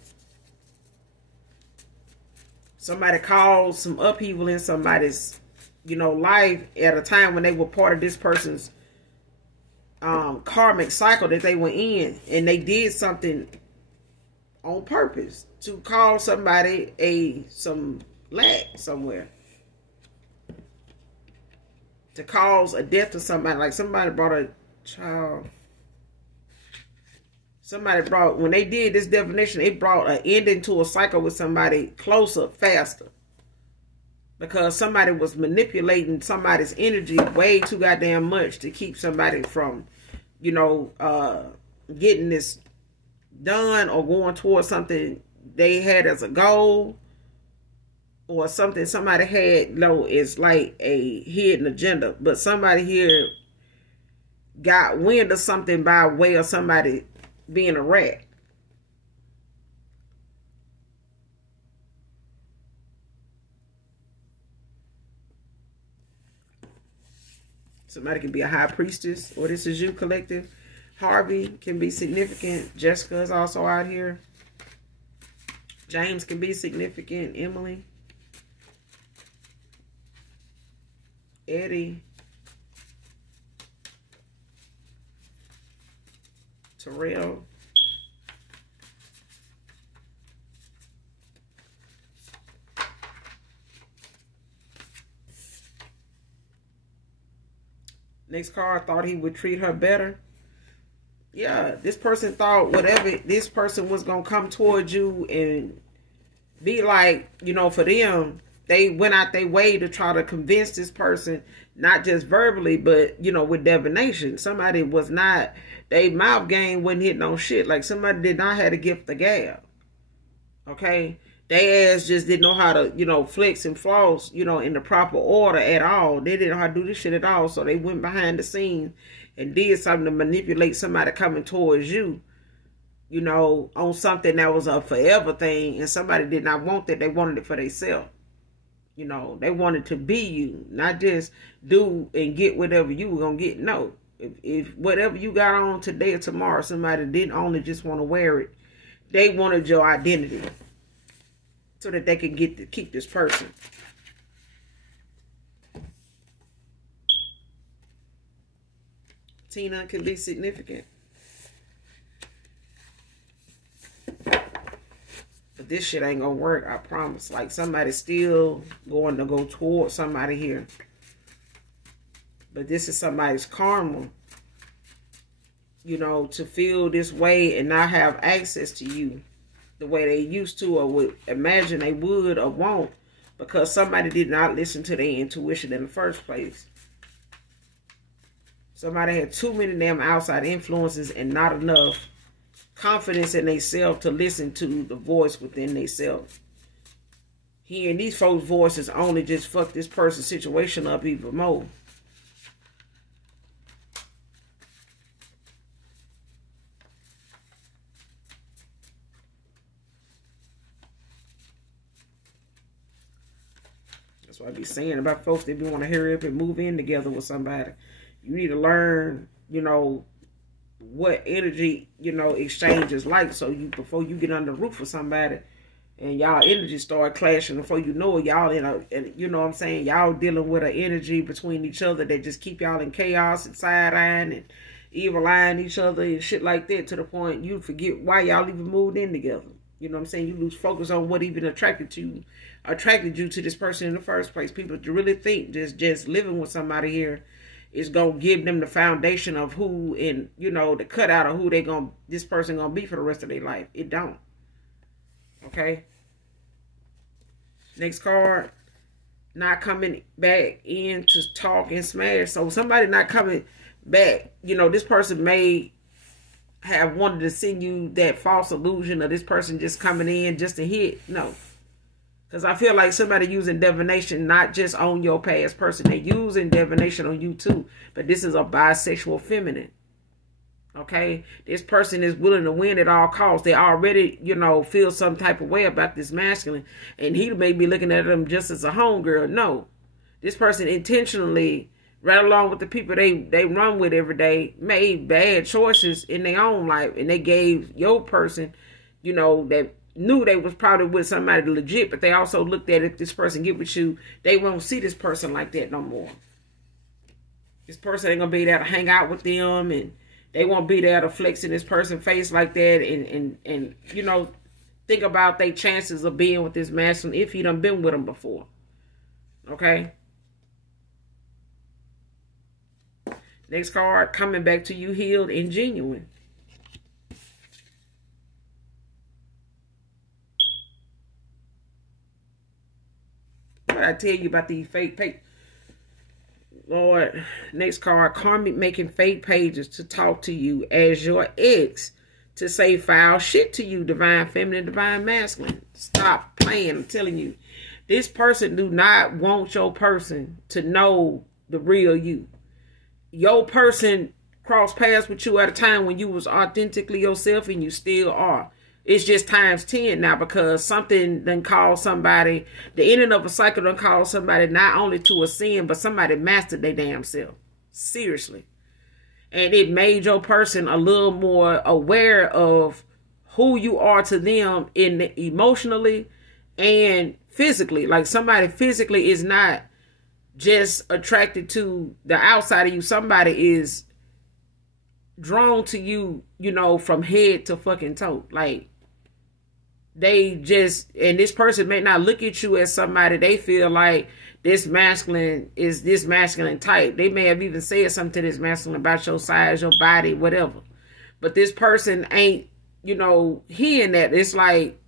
Somebody caused some upheaval in somebody's, you know, life at a time when they were part of this person's karmic cycle that they were in. And they did something on purpose to cause somebody some lack somewhere. To cause a death to somebody. Like somebody brought a child. Somebody brought, when they did this divination, it brought an ending to a cycle with somebody closer, faster. Because somebody was manipulating somebody's energy way too goddamn much to keep somebody from, you know, getting this done or going towards something they had as a goal. Or something somebody had, you know, is like a hidden agenda. But somebody here got wind of something by way of somebody being a rat. Somebody can be a high priestess, or this is you, collective. Harvey can be significant. Jessica is also out here. James can be significant. Emily. Eddie. Terrell. Next card, thought he would treat her better. Yeah, this person thought whatever this person was going to come towards you and be like, you know, for them, they went out their way to try to convince this person, not just verbally, but, you know, with divination. Somebody was not, they mouth game wasn't hitting on shit. Like somebody did not have a gift of gab. Okay? They ass just didn't know how to, you know, flex and floss, you know, in the proper order at all. They didn't know how to do this shit at all. So they went behind the scenes and did something to manipulate somebody coming towards you, you know, on something that was a forever thing. And somebody did not want that. They wanted it for themselves. You know, they wanted to be you, not just do and get whatever you were going to get. No, if whatever you got on today or tomorrow, somebody didn't only just want to wear it. They wanted your identity so that they could get to keep this person. Tina can be significant. But this shit ain't gonna work, I promise. Like somebody's still going to go towards somebody here. But this is somebody's karma. You know, to feel this way and not have access to you the way they used to or would imagine they would or won't. Because somebody did not listen to their intuition in the first place. Somebody had too many damn outside influences and not enough confidence in themselves to listen to the voice within themselves. Hearing these folks' voices only just fuck this person's situation up even more. That's what I be saying about folks that be want to hurry up and move in together with somebody. You need to learn, you know, what energy, you know, exchange is like. So you, before you get under the roof with somebody and y'all energy start clashing, before you know it, y'all in a, you know what I'm saying, y'all dealing with an energy between each other that just keep y'all in chaos and side-eyeing and evil-eyeing each other and shit like that, to the point you forget why y'all even moved in together. You know what I'm saying? You lose focus on what even attracted you to this person in the first place. People really think just living with somebody here is gonna give them the foundation of who, and you know, the cutout of who this person gonna be for the rest of their life. It don't. Okay. Next card. not coming back in to talk and smash. So somebody not coming back, you know, this person may have wanted to send you that false illusion of this person just coming in just to hit. No. Because I feel like somebody using divination not just on your past person. They're using divination on you too. But this is a bisexual feminine. Okay? This person is willing to win at all costs. They already, you know, feel some type of way about this masculine. And he may be looking at them just as a homegirl. No. This person intentionally, right along with the people they run with every day, made bad choices in their own life. And they gave your person, you know, that knew they was probably with somebody legit, but they also looked at if this person get with you, they won't see this person like that no more. This person ain't gonna be there to hang out with them, and they won't be there to flex in this person's face like that, and you know, think about their chances of being with this masculine if he done been with them before. Okay. Next card, coming back to you healed and genuine. What I tell you about these fake pages? Lord, next card, karmic making fake pages to talk to you as your ex, to say foul shit to you, divine feminine, divine masculine. Stop playing. I'm telling you, this person do not want your person to know the real you. Your person crossed paths with you at a time when you was authentically yourself, and you still are. It's just times 10 now, because something done called somebody, the ending of a cycle done called somebody not only to a sin, but somebody mastered their damn self. Seriously. And it made your person a little more aware of who you are to them emotionally and physically. Like, somebody physically is not just attracted to the outside of you. Somebody is drawn to you, you know, from head to fucking toe. Like, they just, and this person may not look at you as somebody they feel like this masculine is this masculine type. They may have even said something to this masculine about your size, your body, whatever. But this person ain't, you know, hearing that. It's like,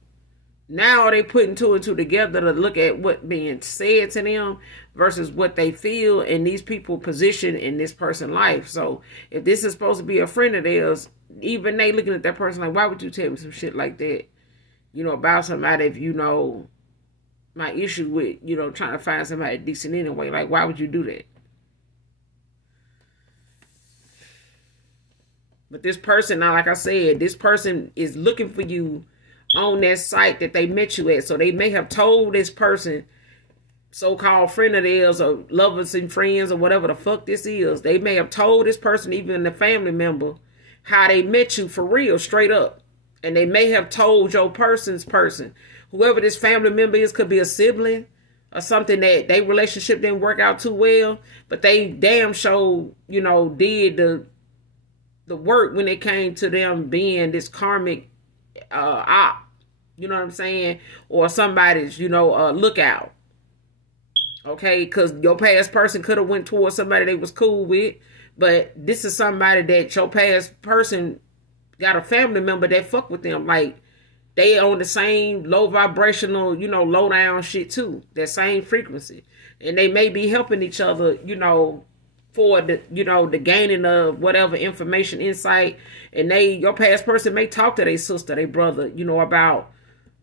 now they putting two and two together to look at what being said to them versus what they feel, and these people position in this person's life. So if this is supposed to be a friend of theirs, even they looking at that person like, why would you tell me some shit like that, you know, about somebody if you know my issue with, you know, trying to find somebody decent anyway? Like, why would you do that? But this person, now, like I said, this person is looking for you on that site that they met you at. So they may have told this person, so-called friend of theirs or lovers and friends or whatever the fuck this is, they may have told this person, even the family member, how they met you for real, straight up. And they may have told your person's person, whoever this family member is, could be a sibling or something that their relationship didn't work out too well, but they damn sure, you know, did the work when it came to them being this karmic op, you know what I'm saying? Or somebody's, you know, lookout. Okay, because your past person could have went towards somebody they was cool with, but this is somebody that your past person got a family member that fuck with them. Like, they on the same low vibrational, you know, low down shit too. That same frequency. And they may be helping each other, you know, for the, you know, the gaining of whatever information, insight. And your past person may talk to their sister, their brother, you know, about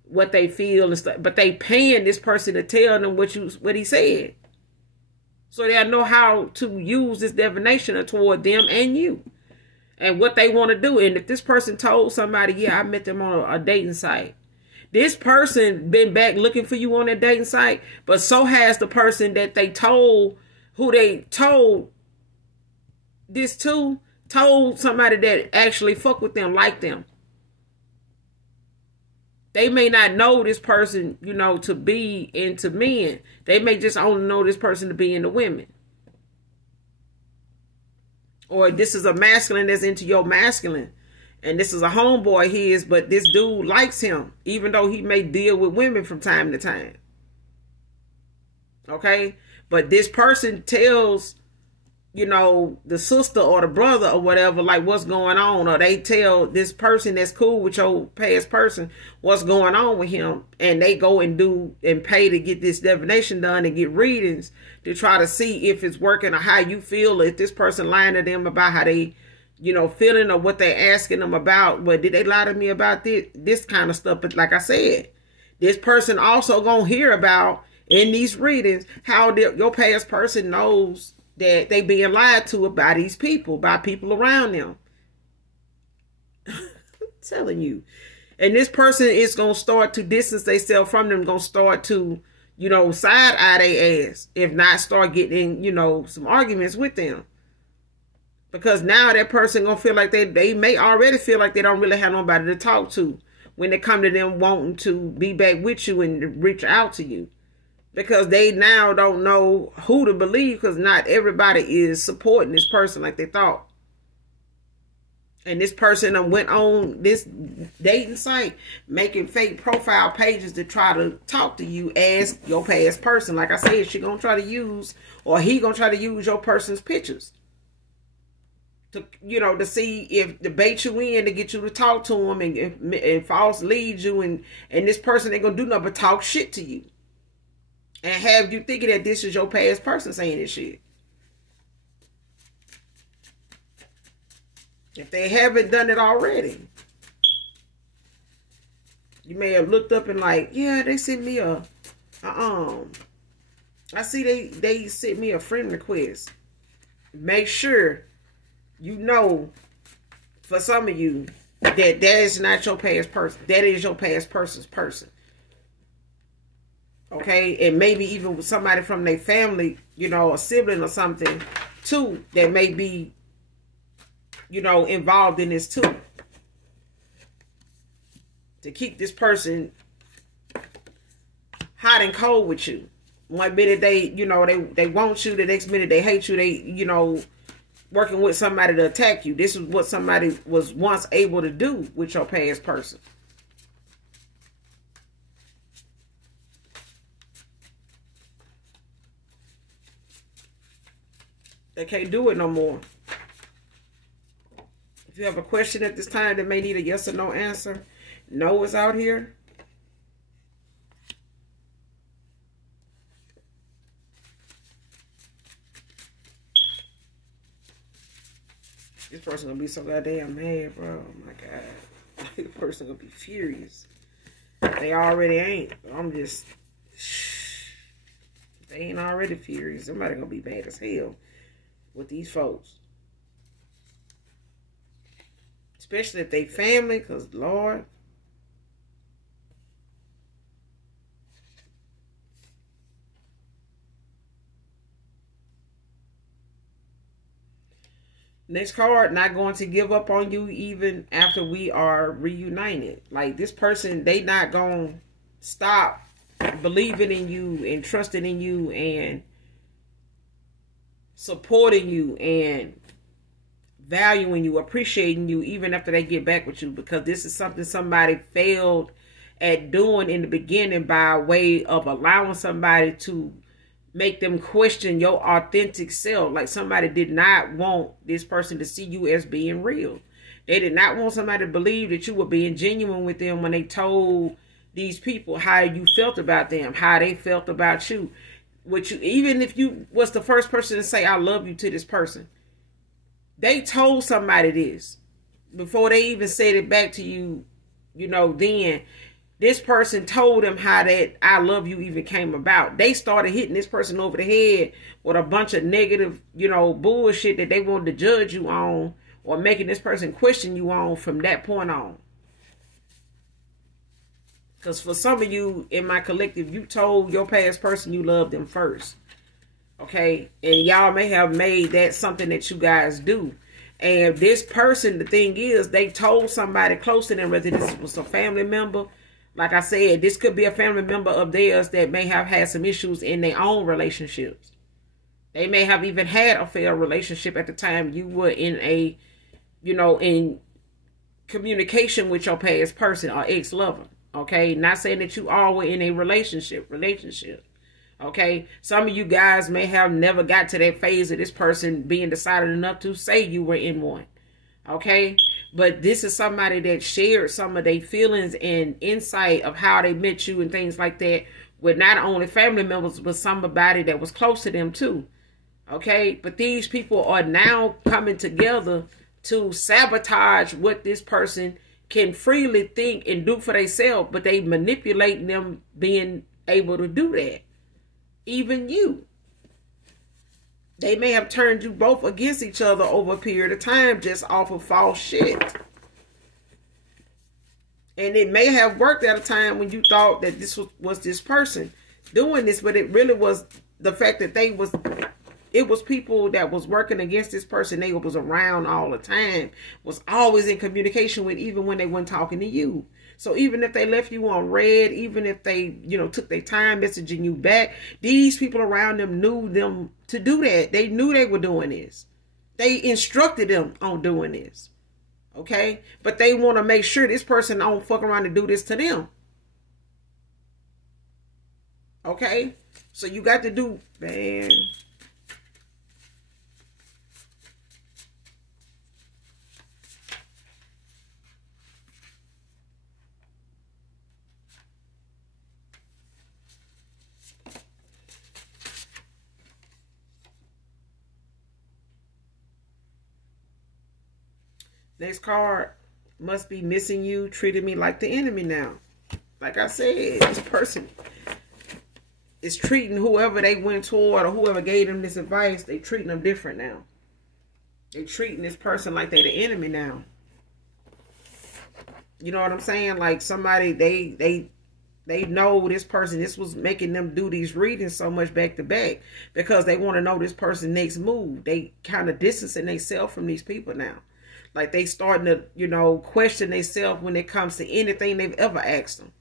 what they feel and stuff. But they paying this person to tell them what he said. So they'll know how to use this divination toward them and you. And what they want to do. And if this person told somebody, yeah, I met them on a dating site. This person been back looking for you on that dating site. But so has the person that they told, who they told this to, told somebody that actually fuck with them, like them. They may not know this person, you know, to be into men. They may just only know this person to be into women. Or this is a masculine that's into your masculine. And this is a homeboy his, but this dude likes him, even though he may deal with women from time to time. Okay? But this person tells you know, the sister or the brother or whatever, like what's going on, or they tell this person that's cool with your past person what's going on with him, and they go and do and pay to get this divination done and get readings to try to see if it's working or how you feel, if this person lying to them about how they, you know, feeling or what they asking them about. Well, did they lie to me about this kind of stuff? But like I said, this person also gonna hear about in these readings how your past person knows that they being lied to by these people, by people around them. I'm telling you. And this person is going to start to distance themselves from them, going to start to, you know, side-eye their ass, if not start getting, you know, some arguments with them. Because now that person going to feel like they may already feel like they don't really have nobody to talk to when they come to them wanting to be back with you and reach out to you. Because they now don't know who to believe, because not everybody is supporting this person like they thought. And this person went on this dating site making fake profile pages to try to talk to you as your past person. Like I said, she gonna try to use, or he gonna try to use your person's pictures to, you know, to see if to bait you in to get you to talk to him and false lead you, and this person ain't gonna do nothing but talk shit to you. And have you thinking that this is your past person saying this shit. If they haven't done it already. You may have looked up and like, yeah, they sent me a I see they sent me a friend request. Make sure you know, for some of you, that is not your past person. That is your past person's person. Okay, and maybe even with somebody from their family, you know, a sibling or something, too, that may be, you know, involved in this too. To keep this person hot and cold with you. One minute they, you know, they want you, the next minute they hate you, they, you know, working with somebody to attack you. This is what somebody was once able to do with your past person. They can't do it no more. If you have a question at this time that may need a yes or no answer, no is out here. This person gonna be so goddamn mad, bro. Oh my God. This person gonna be furious. They already ain't. I'm just... They ain't already furious. Somebody gonna be mad as hell with these folks. Especially if they family, because Lord. Next card, not going to give up on you even after we are reunited. Like this person, they not going to stop believing in you and trusting in you and supporting you and valuing you, appreciating you even after they get back with you, because this is something somebody failed at doing in the beginning by way of allowing somebody to make them question your authentic self. Like somebody did not want this person to see you as being real. They did not want somebody to believe that you were being genuine with them when they told these people how you felt about them, how they felt about you. Which you, even if you was the first person to say I love you to this person, they told somebody this before they even said it back to you. You know, then this person told them how that I love you even came about. They started hitting this person over the head with a bunch of negative, you know, bullshit that they wanted to judge you on, or making this person question you on from that point on. Because for some of you in my collective, you told your past person you loved them first. Okay? And y'all may have made that something that you guys do. And this person, the thing is, they told somebody close to them, whether this was a family member. Like I said, this could be a family member of theirs that may have had some issues in their own relationships. They may have even had a failed relationship at the time you were in a, you know, in communication with your past person or ex-lover. Okay, not saying that you all were in a relationship, Okay, some of you guys may have never got to that phase of this person being decided enough to say you were in one. Okay, but this is somebody that shared some of their feelings and insight of how they met you and things like that with not only family members, but somebody that was close to them too. Okay, but these people are now coming together to sabotage what this person can freely think and do for themselves, but they manipulate them being able to do that. Even you. They may have turned you both against each other over a period of time just off of false shit. And it may have worked at a time when you thought that this was this person doing this, but it really was the fact that it was people that was working against this person. They was around all the time, was always in communication with, even when they weren't talking to you. So even if they left you on red, even if they, took their time messaging you back, these people around them knew them to do that. They knew they were doing this. They instructed them on doing this. Okay? But they want to make sure this person don't fuck around and do this to them. Okay? So you got to do, man. Next card, must be missing you, treating me like the enemy now. Like I said, this person is treating whoever they went toward or whoever gave them this advice, they treating them different now. They treating this person like they're the enemy now. You know what I'm saying? Like somebody, they know this person, this was making them do these readings so much back to back because they want to know this person's next move. They kind of distancing themselves from these people now. Like they starting to, question themselves when it comes to anything they've ever asked them.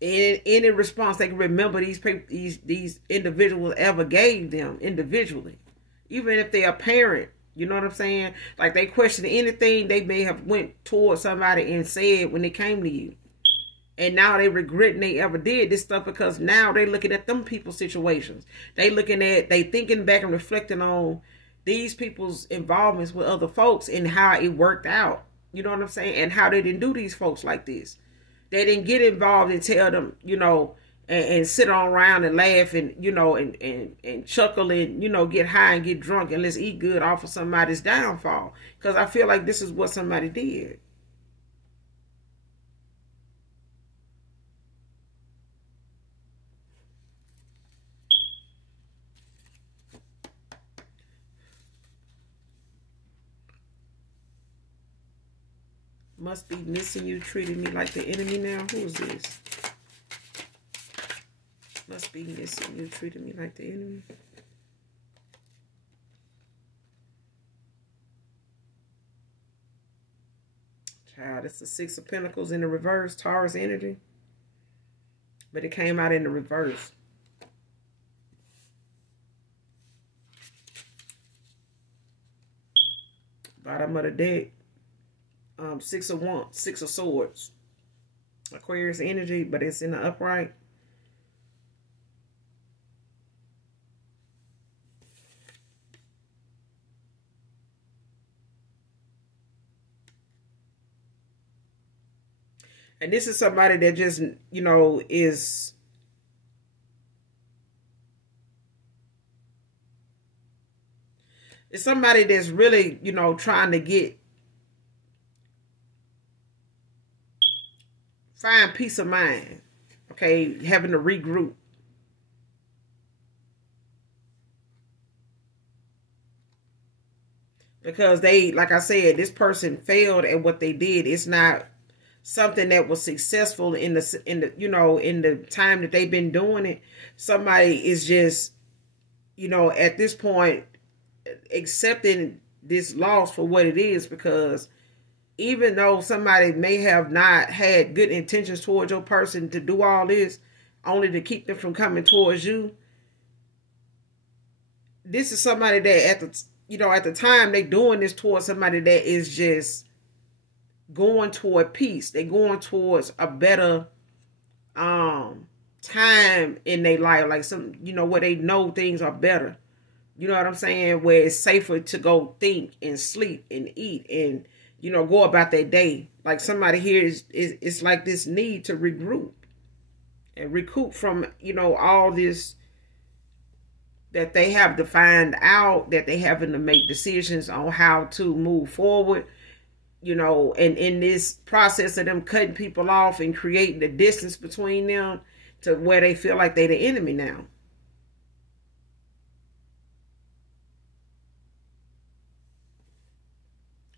In any response they can remember these individuals ever gave them individually. Even if they're a parent, you know what I'm saying? Like they question anything they may have went towards somebody and said when they came to you. And now they regretting they ever did this stuff because now they looking at them people's situations. They thinking back and reflecting on these people's involvements with other folks and how it worked out. You know what I'm saying? And how they didn't do these folks like this. They didn't get involved and tell them, and sit on around and laugh and, and chuckle and, get high and get drunk and let's eat good off of somebody's downfall. Because I feel like this is what somebody did. Must be missing you, treating me like the enemy now. Who is this? Must be missing you, treating me like the enemy. Child, it's the Six of Pentacles in the reverse, Taurus energy. But it came out in the reverse. Bottom of the deck. Six of Wands, Six of Swords. Aquarius energy, but it's in the upright. And this is somebody that just, is... It's somebody that's really, trying to find peace of mind. Okay, having to regroup. Because they, like I said, this person failed at what they did. It's not something that was successful in the time that they've been doing it. Somebody is just, at this point accepting this loss for what it is, because even though somebody may have not had good intentions towards your person to do all this, only to keep them from coming towards you, this is somebody that at the time they doing this towards somebody that is just going toward peace. They're going towards a better time time in their life, like some, where they know things are better. You know what I'm saying? Where it's safer to go think and sleep and eat and, go about their day. Like somebody here is it's like this need to regroup and recoup from, all this that they have to find out, that they having to make decisions on how to move forward, and in this process of them cutting people off and creating the distance between them to where they feel like they're the enemy now.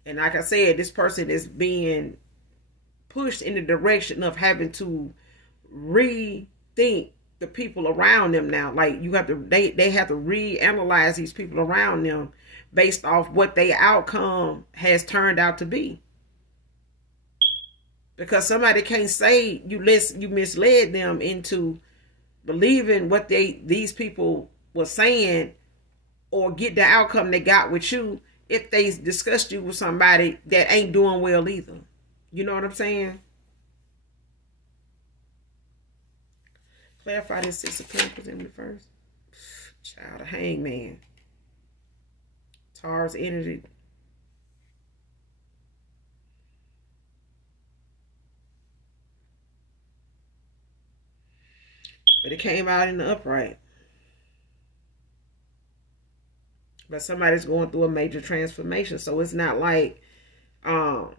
And like I said, this person is being pushed in the direction of having to rethink the people around them now. Like they have to reanalyze these people around them based off what their outcome has turned out to be. Because somebody can't say you misled them into believing what these people were saying or get the outcome they got with you if they discussed you with somebody that ain't doing well either. You know what I'm saying? Clarify this 6 of Pentacles in reverse. Child, a hangman. Taurus energy. But it came out in the upright. But somebody's going through a major transformation. So it's not like all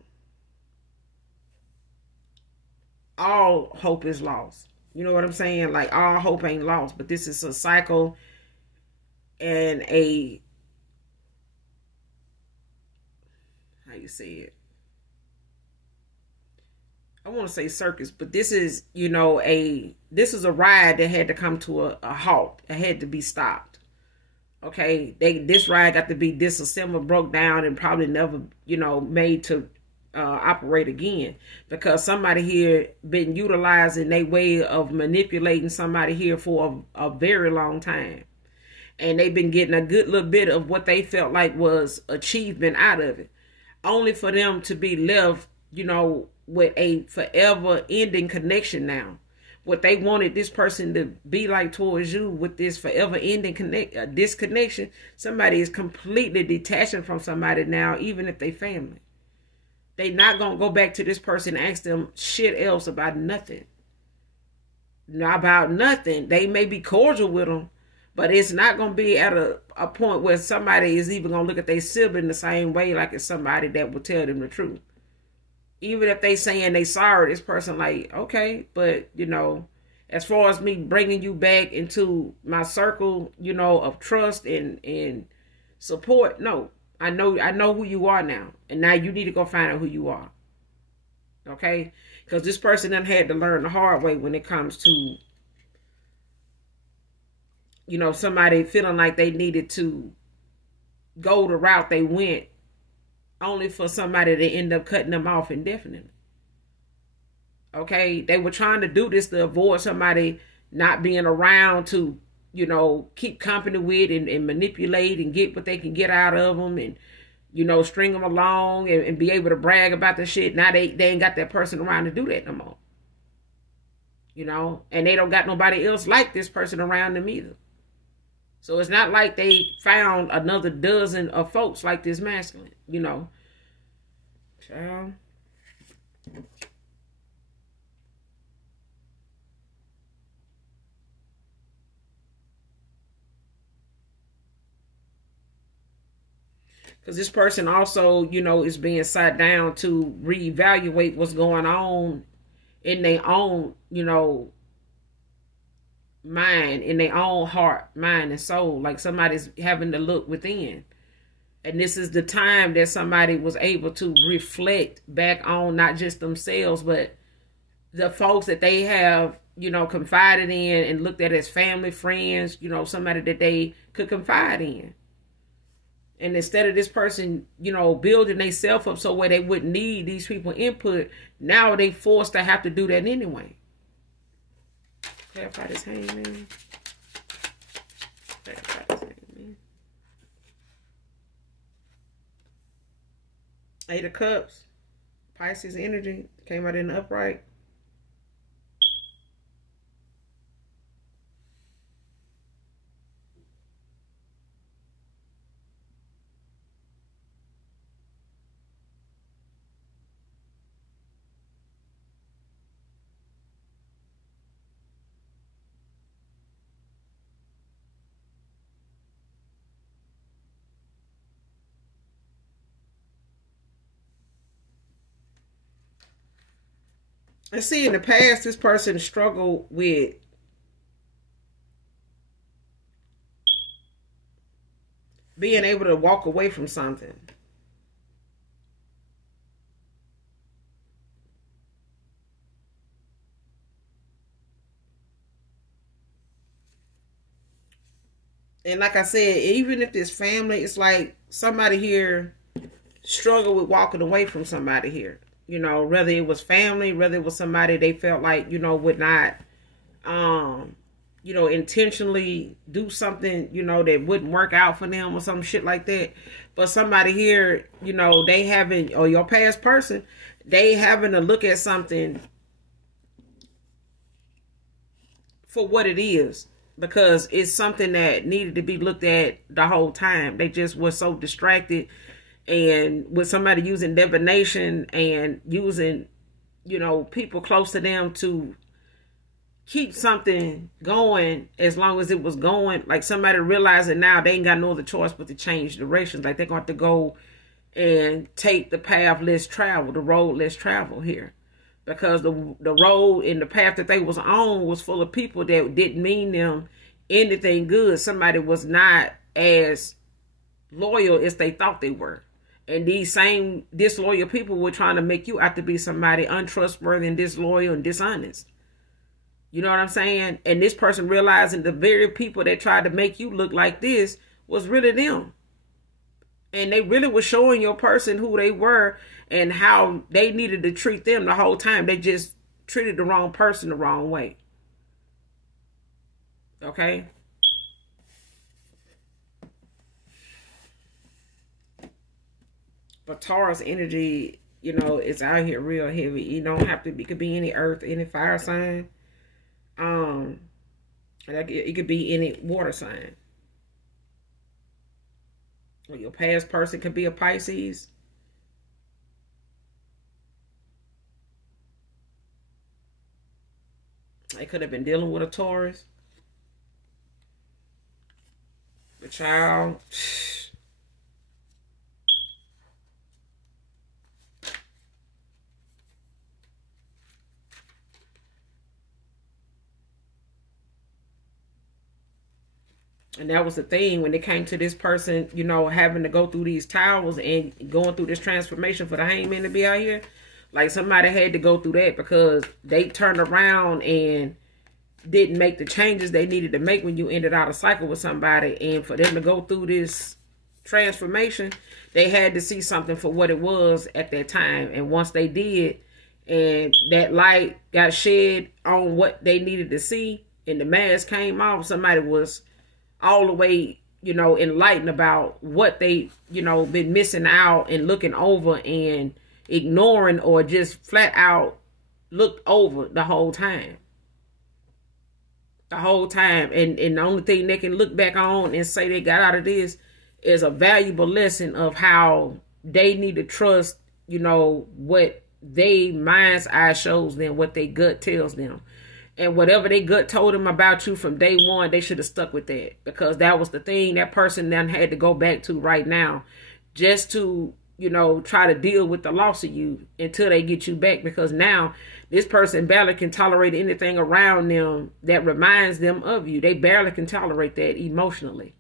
hope is lost. You know what I'm saying? Like all hope ain't lost. But this is a cycle and a, how you say it? I want to say circus, but this is, this is a ride that had to come to a halt. It had to be stopped. Okay, this ride got to be disassembled, broke down, and probably never, made to operate again, because somebody here been utilizing their way of manipulating somebody here for a very long time, and they've been getting a good little bit of what they felt like was achievement out of it, only for them to be left, with a forever ending connection now. What they wanted this person to be like towards you with this forever ending disconnection, somebody is completely detaching from somebody now, even if they family. They not going to go back to this person and ask them shit else about nothing. Not about nothing. They may be cordial with them, but it's not going to be at a point where somebody is even going to look at their sibling the same way like it's somebody that will tell them the truth. Even if they saying they sorry, this person like, okay, but, as far as me bringing you back into my circle, of trust and support, no. I know who you are now. And now you need to go find out who you are. Okay? Because this person done had to learn the hard way when it comes to, somebody feeling like they needed to go the route they went, only for somebody to end up cutting them off indefinitely. Okay? They were trying to do this to avoid somebody not being around to, keep company with and manipulate and get what they can get out of them and, string them along and be able to brag about the shit. Now they ain't got that person around to do that no more. And they don't got nobody else like this person around them either. So it's not like they found another dozen of folks like this masculine, Child. Because this person also, is being sat down to reevaluate what's going on in their own, mind, in their own heart, mind, and soul. Like somebody's having to look within. And this is the time that somebody was able to reflect back on not just themselves, but the folks that they have, confided in and looked at as family, friends, somebody that they could confide in. And instead of this person, building themselves up so where they wouldn't need these people input, now they forced to have to do that anyway. Clarify this hangman. Clarify this hangman. 8 of Cups. Pisces energy. Came out in the upright. And see, in the past, this person struggled with being able to walk away from something. And like I said, even if this family, it's like somebody here struggle with walking away from somebody here. You know, whether it was family, whether it was somebody they felt like, you know, would not, you know, intentionally do something, you know, that wouldn't work out for them or some shit like that. But somebody here, you know, they haven't, or your past person, they having to look at something for what it is, because it's something that needed to be looked at the whole time. They just were so distracted, and with somebody using divination and using, you know, people close to them to keep something going as long as it was going. Like somebody realizing now they ain't got no other choice but to change directions. Like they're going to have to go and take the path less traveled, the road less traveled here. Because the road and the path that they was on was full of people that didn't mean them anything good. Somebody was not as loyal as they thought they were. And these same disloyal people were trying to make you out to be somebody untrustworthy and disloyal and dishonest. You know what I'm saying? And this person realizing the very people that tried to make you look like this was really them. And they really were showing your person who they were and how they needed to treat them the whole time. They just treated the wrong person the wrong way. Okay? But Taurus energy, you know, it's out here real heavy. You don't have to be, it could be any earth, any fire sign. It could be any water sign. Or your past person could be a Pisces. They could have been dealing with a Taurus. The child. And that was the thing when it came to this person, you know, having to go through these towels and going through this transformation for the hangman to be out here. Like somebody had to go through that because they turned around and didn't make the changes they needed to make when you ended out a cycle with somebody. And for them to go through this transformation, they had to see something for what it was at that time. And once they did, and that light got shed on what they needed to see, and the mask came off, somebody was all the way, you know, enlightened about what they, you know, been missing out and looking over and ignoring, or just flat out looked over the whole time. The whole time. And the only thing they can look back on and say they got out of this is a valuable lesson of how they need to trust, you know, what they mind's eye shows them, what their gut tells them. And whatever they gut told them about you from day one, they should have stuck with that. Because that was the thing that person then had to go back to right now. Just to, you know, try to deal with the loss of you until they get you back. Because now this person barely can tolerate anything around them that reminds them of you. They barely can tolerate that emotionally.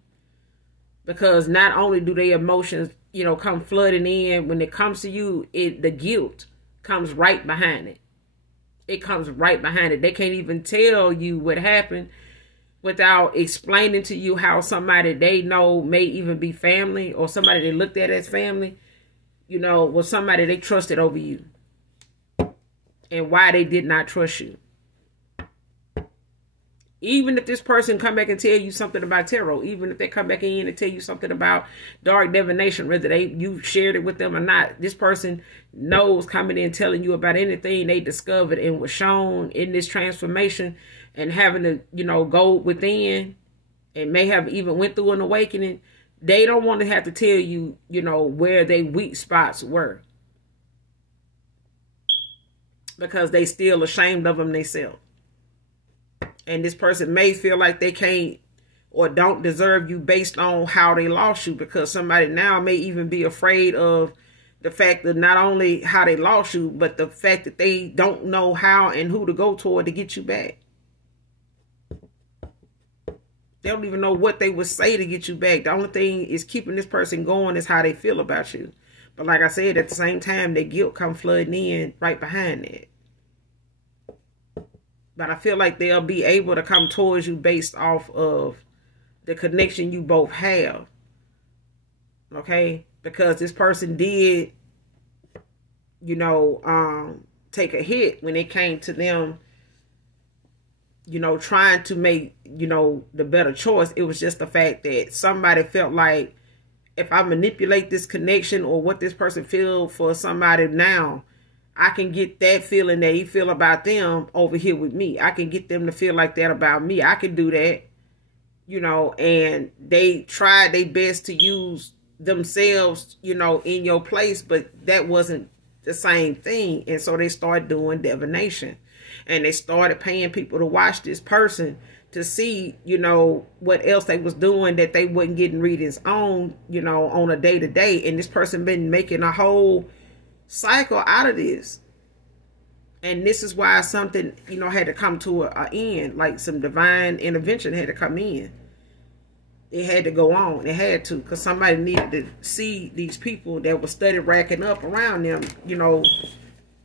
Because not only do their emotions, you know, come flooding in, when it comes to you, the guilt comes right behind it. It comes right behind it. They can't even tell you what happened without explaining to you how somebody they know may even be family, or somebody they looked at as family, you know, was somebody they trusted over you, and why they did not trust you. Even if this person come back and tell you something about tarot, even if they come back in and tell you something about dark divination, whether you shared it with them or not, this person knows coming in telling you about anything they discovered and was shown in this transformation, and having to, you know, go within and may have even went through an awakening. They don't want to have to tell you, you know, where their weak spots were, because they still ashamed of them themselves. And this person may feel like they can't or don't deserve you based on how they lost you, because somebody now may even be afraid of the fact that not only how they lost you, but the fact that they don't know how and who to go toward to get you back. They don't even know what they would say to get you back. The only thing is keeping this person going is how they feel about you. But like I said, at the same time, their guilt come flooding in right behind that. But I feel like they'll be able to come towards you based off of the connection you both have. Okay? Because this person did, you know, take a hit when it came to them, you know, trying to make, you know, the better choice. It was just the fact that somebody felt like, if I manipulate this connection or what this person feel for somebody now, I can get that feeling that he feel about them over here with me. I can get them to feel like that about me. I can do that, you know, and they tried their best to use themselves, you know, in your place, but that wasn't the same thing. And so they started doing divination, and they started paying people to watch this person to see, you know, what else they was doing that they wasn't getting readings on, you know, on a day-to-day. And this person been making a whole cycle out of this. And this is why something, you know, had to come to an end. Like some divine intervention had to come in. It had to go on. It had to, because somebody needed to see these people that were steady racking up around them, you know,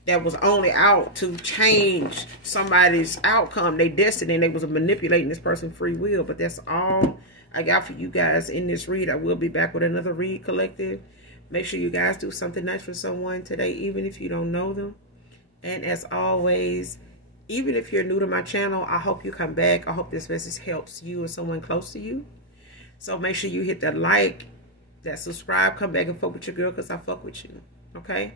that was only out to change somebody's outcome, their destiny, and they was manipulating this person's free will. But that's all I got for you guys in this read. I will be back with another read, collective. Make sure you guys do something nice for someone today, even if you don't know them. And as always, even if you're new to my channel, I hope you come back. I hope this message helps you or someone close to you. So make sure you hit that like, that subscribe, come back and fuck with your girl, because I fuck with you. Okay?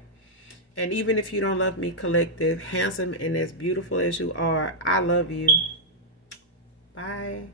And even if you don't love me, collective, handsome and as beautiful as you are, I love you. Bye.